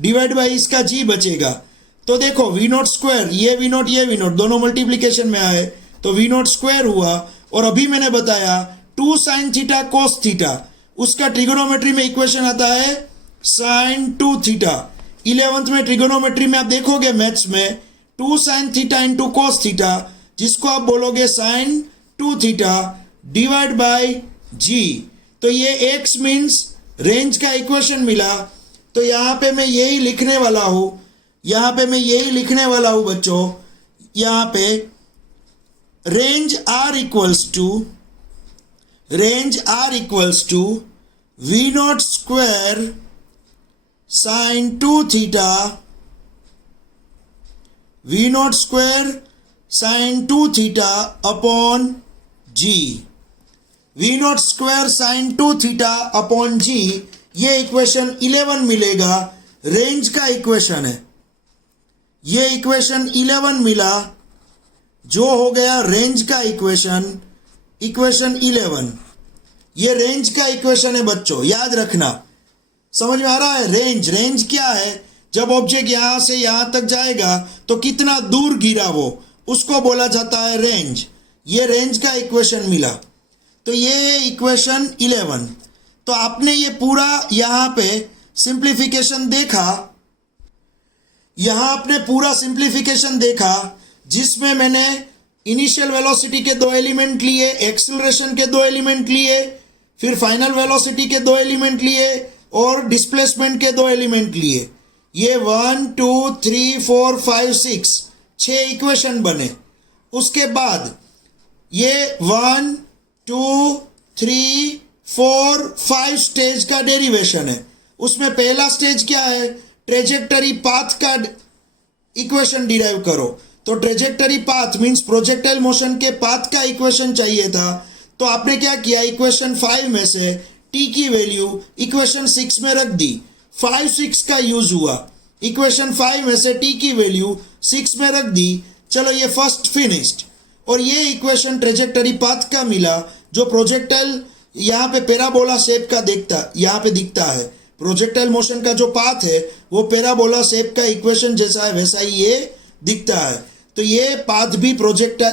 डिवाइड बाई इसका जी बचेगा। तो देखो वी नॉट स्क्वायर, ये वी नॉट दोनों मल्टीप्लीकेशन में आए तो वी नॉट स्क्वायर हुआ। और अभी मैंने बताया 2 साइन थीटा कोस थीटा, उसका ट्रिगोनोमेट्री में इक्वेशन आता है साइन 2 थीटा। 11th में ट्रिगोनोमेट्री में आप देखोगे मैथ्स में 2 sine theta into cos theta, जिसको आप बोलोगे साइन 2 थीटा डिवाइड बाई जी। तो ये x मीन्स रेंज का इक्वेशन मिला। तो यहां पे मैं यही लिखने वाला हूं, बच्चों, यहां पे range r equals to V not square sine 2 theta, we not square sine 2 theta upon g, we not square sine 2 theta upon g. ये इक्वेशन 11 मिलेगा, रेंज का इक्वेशन है, ये इक्वेशन 11 मिला, जो हो गया रेंज का इक्वेशन 11। ये रेंज का इक्वेशन है बच्चों, याद रखना। समझ में आ रहा है? रेंज क्या है? जब ऑब्जेक्ट यहां से यहां तक जाएगा तो कितना दूर गिरा वो, उसको बोला जाता है रेंज। ये रेंज का इक्वेशन मिला, तो ये इक्वेशन 11। तो आपने ये पूरा यहां पे सिंप्लीफिकेशन देखा, यहां आपने पूरा सिंप्लीफिकेशन देखा, जिसमें मैंने इनिशियल वेलोसिटी के 2 एलिमेंट लिए, एक्सेलरेशन के 2 एलिमेंट लिए, फिर फाइनल वेलोसिटी के 2 एलिमेंट लिए और डिस्प्लेसमेंट के 2 एलिमेंट लिए। ये 1 2 3 4 5 6 इक्वेशन बने। उसके बाद ये 1 2 3 4 5 स्टेज का डेरिवेशन है। उसमें पहला स्टेज क्या है? ट्रेजेक्टरी पाथ का इक्वेशन डिराइव करो। तो trajectory path means projectile motion के पाथ का इक्वेशन चाहिए था। तो आपने क्या किया, इक्वेशन 5 में से टी की वैल्यू इक्वेशन 6 में रख दी, 5 6 का यूज हुआ, इक्वेशन 5 में से टी की वैल्यू 6 में रख दी। चलो ये फर्स्ट फिनिश्ड। और ये इक्वेशन ट्रेजेक्टरी पाथ का मिला, जो प्रोजेक्टाइल यहाँ पे पैराबोला शेप का यहाँ पे दिखता है। प्रोजेक्टाइल मोशन का जो पाथ है वो पैराबोला शेप का इक्वेशन जैसा है, वैसा ही ये दिखता है। तो ये पाथ भी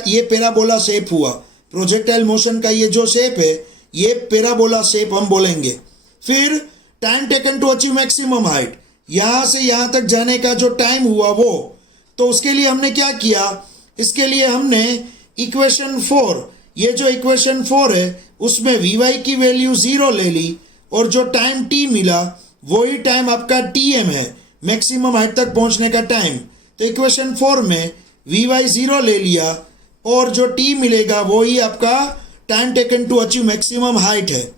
ये पैराबोला शेप हुआ। प्रोजेक्टाइल मोशन का ये जो शेप है ये पैराबोला शेप हम बोलेंगे। फिर time taken to achieve maximum height, यहाँ से यहाँ तक जाने का जो टाइम हुआ वो, तो उसके लिए हमने क्या किया, इसके लिए हमने इक्वेशन 4, ये जो इक्वेशन 4 है उसमें Vy की वैल्यू 0 ले ली और जो टाइम t मिला वही टाइम आपका Tm है, मैक्सिमम हाइट तक पहुंचने का टाइम। तो इक्वेशन 4 में Vy 0 ले लिया और जो t मिलेगा वही आपका time taken to achieve maximum height है।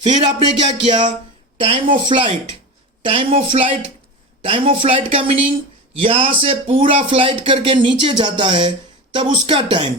फिर आपने क्या किया, टाइम ऑफ फ्लाइट का मीनिंग यहां से पूरा फ्लाइट करके नीचे जाता है तब उसका टाइम।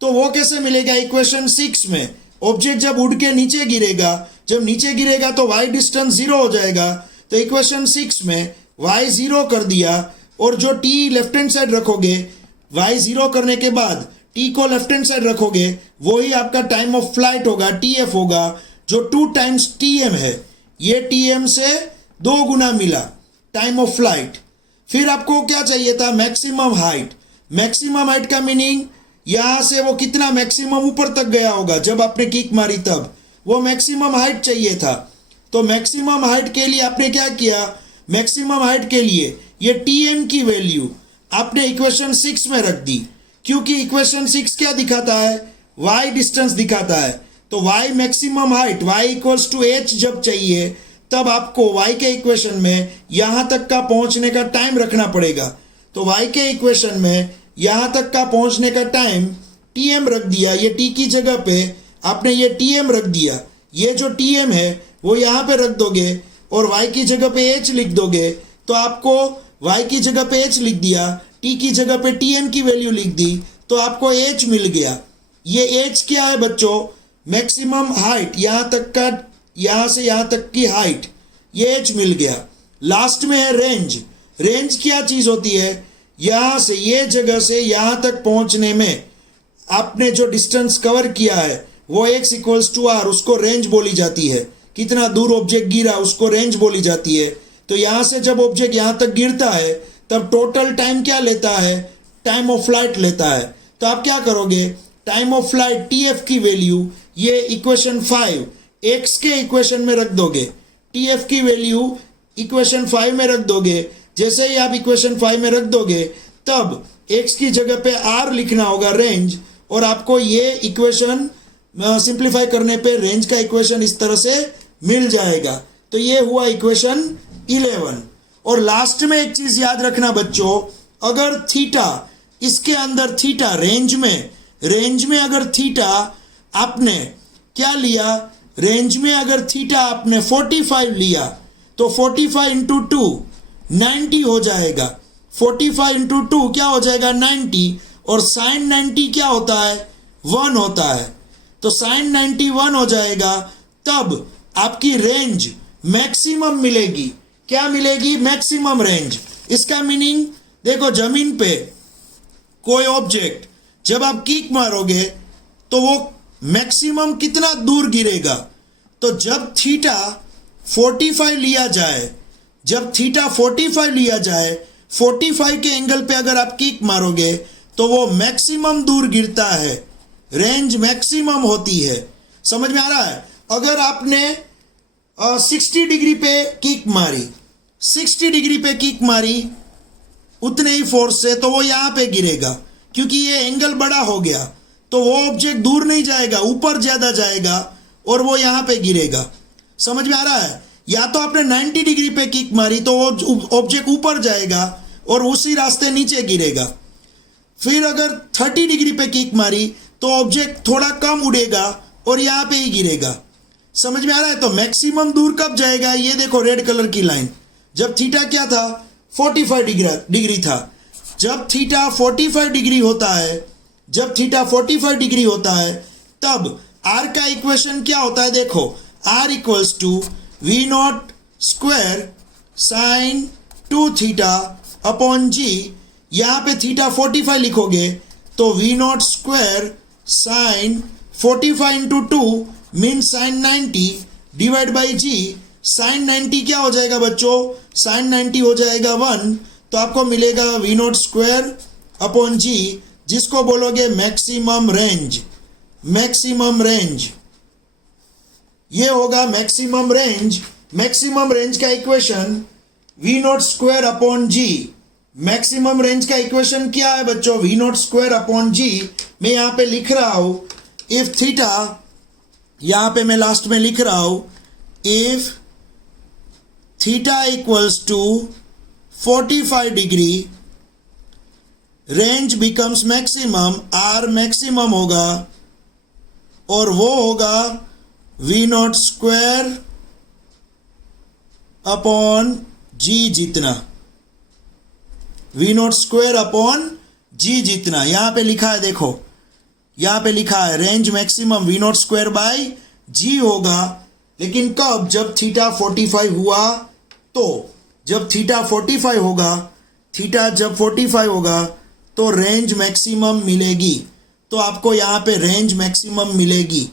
तो वो कैसे मिलेगा, इक्वेशन 6 में ऑब्जेक्ट जब उड़ के नीचे गिरेगा तो y डिस्टेंस 0 हो जाएगा। तो इक्वेशन 6 में y 0 कर दिया और जो t लेफ्ट हैंड साइड रखोगे, y 0 करने के बाद टी को लेफ्ट हैंड साइड रखोगे, वही आपका टाइम ऑफ फ्लाइट होगा, टीएफ होगा, जो 2 टाइम्स टीएम है। ये टीएम से 2 गुना मिला टाइम ऑफ फ्लाइट। फिर आपको क्या चाहिए था? Maximum height. मैक्सिमम हाइट का मीनिंग यहां से वो कितना मैक्सिमम ऊपर तक गया होगा जब आपने किक मारी, तब वो मैक्सिमम हाइट चाहिए था। तो मैक्सिमम हाइट के लिए आपने क्या किया? मैक्सिमम हाइट के लिए ये टीएम की वैल्यू आपने इक्वेशन 6 में रख दी, क्योंकि इक्वेशन 6 क्या दिखाता है? y डिस्टेंस दिखाता है। तो y maximum height y equals to h जब चाहिए, तब आपको y के इक्वेशन में यहां तक का पहुंचने का टाइम रखना पड़ेगा। तो y के इक्वेशन में यहां तक का पहुंचने का टाइम tm रख दिया। ये t की जगह पे आपने ये tm रख दिया। ये जो tm है वो यहां पे रख दोगे और y की जगह पे h लिख दोगे। तो आपको y की जगह पे h लिख दिया, t की जगह पे tm की वैल्यू लिख दी, तो आपको h मिल गया। ये h क्या है बच्चों? मैक्सिमम हाइट, यहां तक का, यहां से यहां तक की हाइट, ये h मिल गया। लास्ट में है रेंज। रेंज क्या चीज होती है? यहां से ये जगह से यहां तक पहुंचने में आपने जो डिस्टेंस कवर किया है वो x इक्वल्स टू आर, उसको रेंज बोली जाती है। कितना दूर ऑब्जेक्ट गिरा उसको रेंज बोली जाती है। तो यहां से जब ऑब्जेक्ट यहां तक गिरता है तब टोटल टाइम क्या लेता है? टाइम ऑफ फ्लाइट लेता है। तो आप क्या करोगे? टाइम ऑफ फ्लाइट टीएफ की वैल्यू ये इक्वेशन 5 एक्स के इक्वेशन में रख दोगे। टीएफ की वैल्यू इक्वेशन 5 में रख दोगे। जैसे ही आप इक्वेशन 5 में रख दोगे तब एक्स की जगह पे आर लिखना होगा, रेंज, और आपको ये इक्वेशन सिंप्लीफाई करने पे रेंज का इक्वेशन इस तरह से मिल जाएगा। तो ये हुआ इक्वेशन 11। और लास्ट में एक चीज याद रखना बच्चों, अगर थीटा इसके अंदर थीटा रेंज में अगर थीटा आपने क्या लिया? रेंज में अगर थीटा आपने 45 लिया तो 45 इंटू 2 90 हो जाएगा। 45 इंटू 2 क्या हो जाएगा? 90। और साइन 90 क्या होता है? 1 होता है। तो साइन 90 1 हो जाएगा। तब आपकी रेंज मैक्सिमम मिलेगी। क्या मिलेगी? Maximum range. इसका मीनिंग देखो, जमीन पे कोई ऑब्जेक्ट जब आप किक मारोगे तो वो मैक्सिमम कितना दूर गिरेगा? तो जब थीटा 45 लिया जाए, जब थीटा 45 लिया जाए, 45 के एंगल पे अगर आप किक मारोगे तो वो मैक्सिमम दूर गिरता है, रेंज मैक्सिमम होती है। समझ में आ रहा है? अगर आपने 60 डिग्री पे किक मारी, 60 डिग्री पे किक मारी उतने ही फोर्स से, तो वो यहां पे गिरेगा, क्योंकि ये एंगल बड़ा हो गया। तो वो ऑब्जेक्ट दूर नहीं जाएगा, ऊपर ज्यादा जाएगा और वो यहां पे गिरेगा। समझ में आ रहा है? या तो आपने 90 डिग्री पे किक मारी तो वो ऑब्जेक्ट ऊपर जाएगा और उसी रास्ते नीचे गिरेगा। फिर अगर 30 डिग्री पे किक मारी तो ऑब्जेक्ट थोड़ा कम उड़ेगा और यहां पे ही गिरेगा। समझ में आ रहा है? तो मैक्सिमम दूर कब जाएगा? ये देखो रेड कलर की लाइन। जब थीटा क्या था? 45 डिग्री था। जब थीटा 45 डिग्री होता है, जब थीटा 45 डिग्री होता है, तब आर का इक्वेशन क्या होता है? देखो, R equals to V not square sine 2 theta upon g. यहां पे थीटा 45 लिखोगे तो V not square sine 45 into 2 mean sine 90 divide by g. Sine 90 क्या हो जाएगा बच्चों? साइन 90 हो जाएगा 1। तो आपको मिलेगा V not square upon G, जिसको बोलोगे मैक्सिमम रेंज। मैक्सिमम रेंज ये होगा मैक्सिमम रेंज। मैक्सिमम रेंज का equation V not square upon G. Maximum range का इक्वेशन क्या है बच्चों? V not square upon G. मैं यहां पे लिख रहा हूं, इफ थीटा, यहां पे मैं लास्ट में लिख रहा हूं, if theta equals to 45 degree, range becomes maximum, R maximum होगा और वो होगा V not square upon G जितना। V not square upon G जितना यहां पे लिखा है। देखो यहां पे लिखा है range maximum V not square by g होगा। लेकिन कब? जब थीटा 45 हुआ तो। जब थीटा 45 होगा, थीटा जब 45 होगा तो रेंज मैक्सिमम मिलेगी। तो आपको यहाँ पे रेंज मैक्सिमम मिलेगी।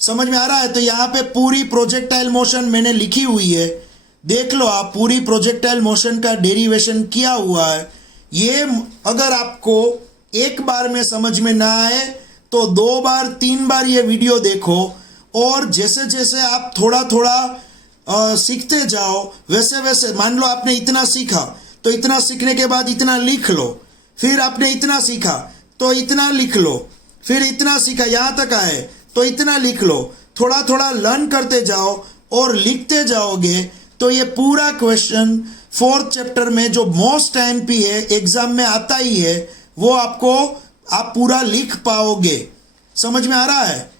समझ में आ रहा है? तो यहाँ पे पूरी प्रोजेक्टाइल मोशन मैंने लिखी हुई है, देख लो आप, पूरी प्रोजेक्टाइल मोशन का डेरिवेशन किया हुआ है। ये अगर आपको एक बार में समझ में ना आए तो 2 बार 3 बार ये वीडियो देखो, और जैसे जैसे आप थोड़ा थोड़ा सीखते जाओ, वैसे वैसे, मान लो आपने इतना सीखा तो इतना सीखने के बाद इतना लिख लो, फिर आपने इतना सीखा तो इतना लिख लो, फिर इतना सीखा यहाँ तक आए तो इतना लिख लो। थोड़ा थोड़ा लर्न करते जाओ और लिखते जाओगे तो ये पूरा क्वेश्चन 4th चैप्टर में जो मोस्ट एमपी है, एग्जाम में आता ही है, वो आपको आप पूरा लिख पाओगे। समझ में आ रहा है?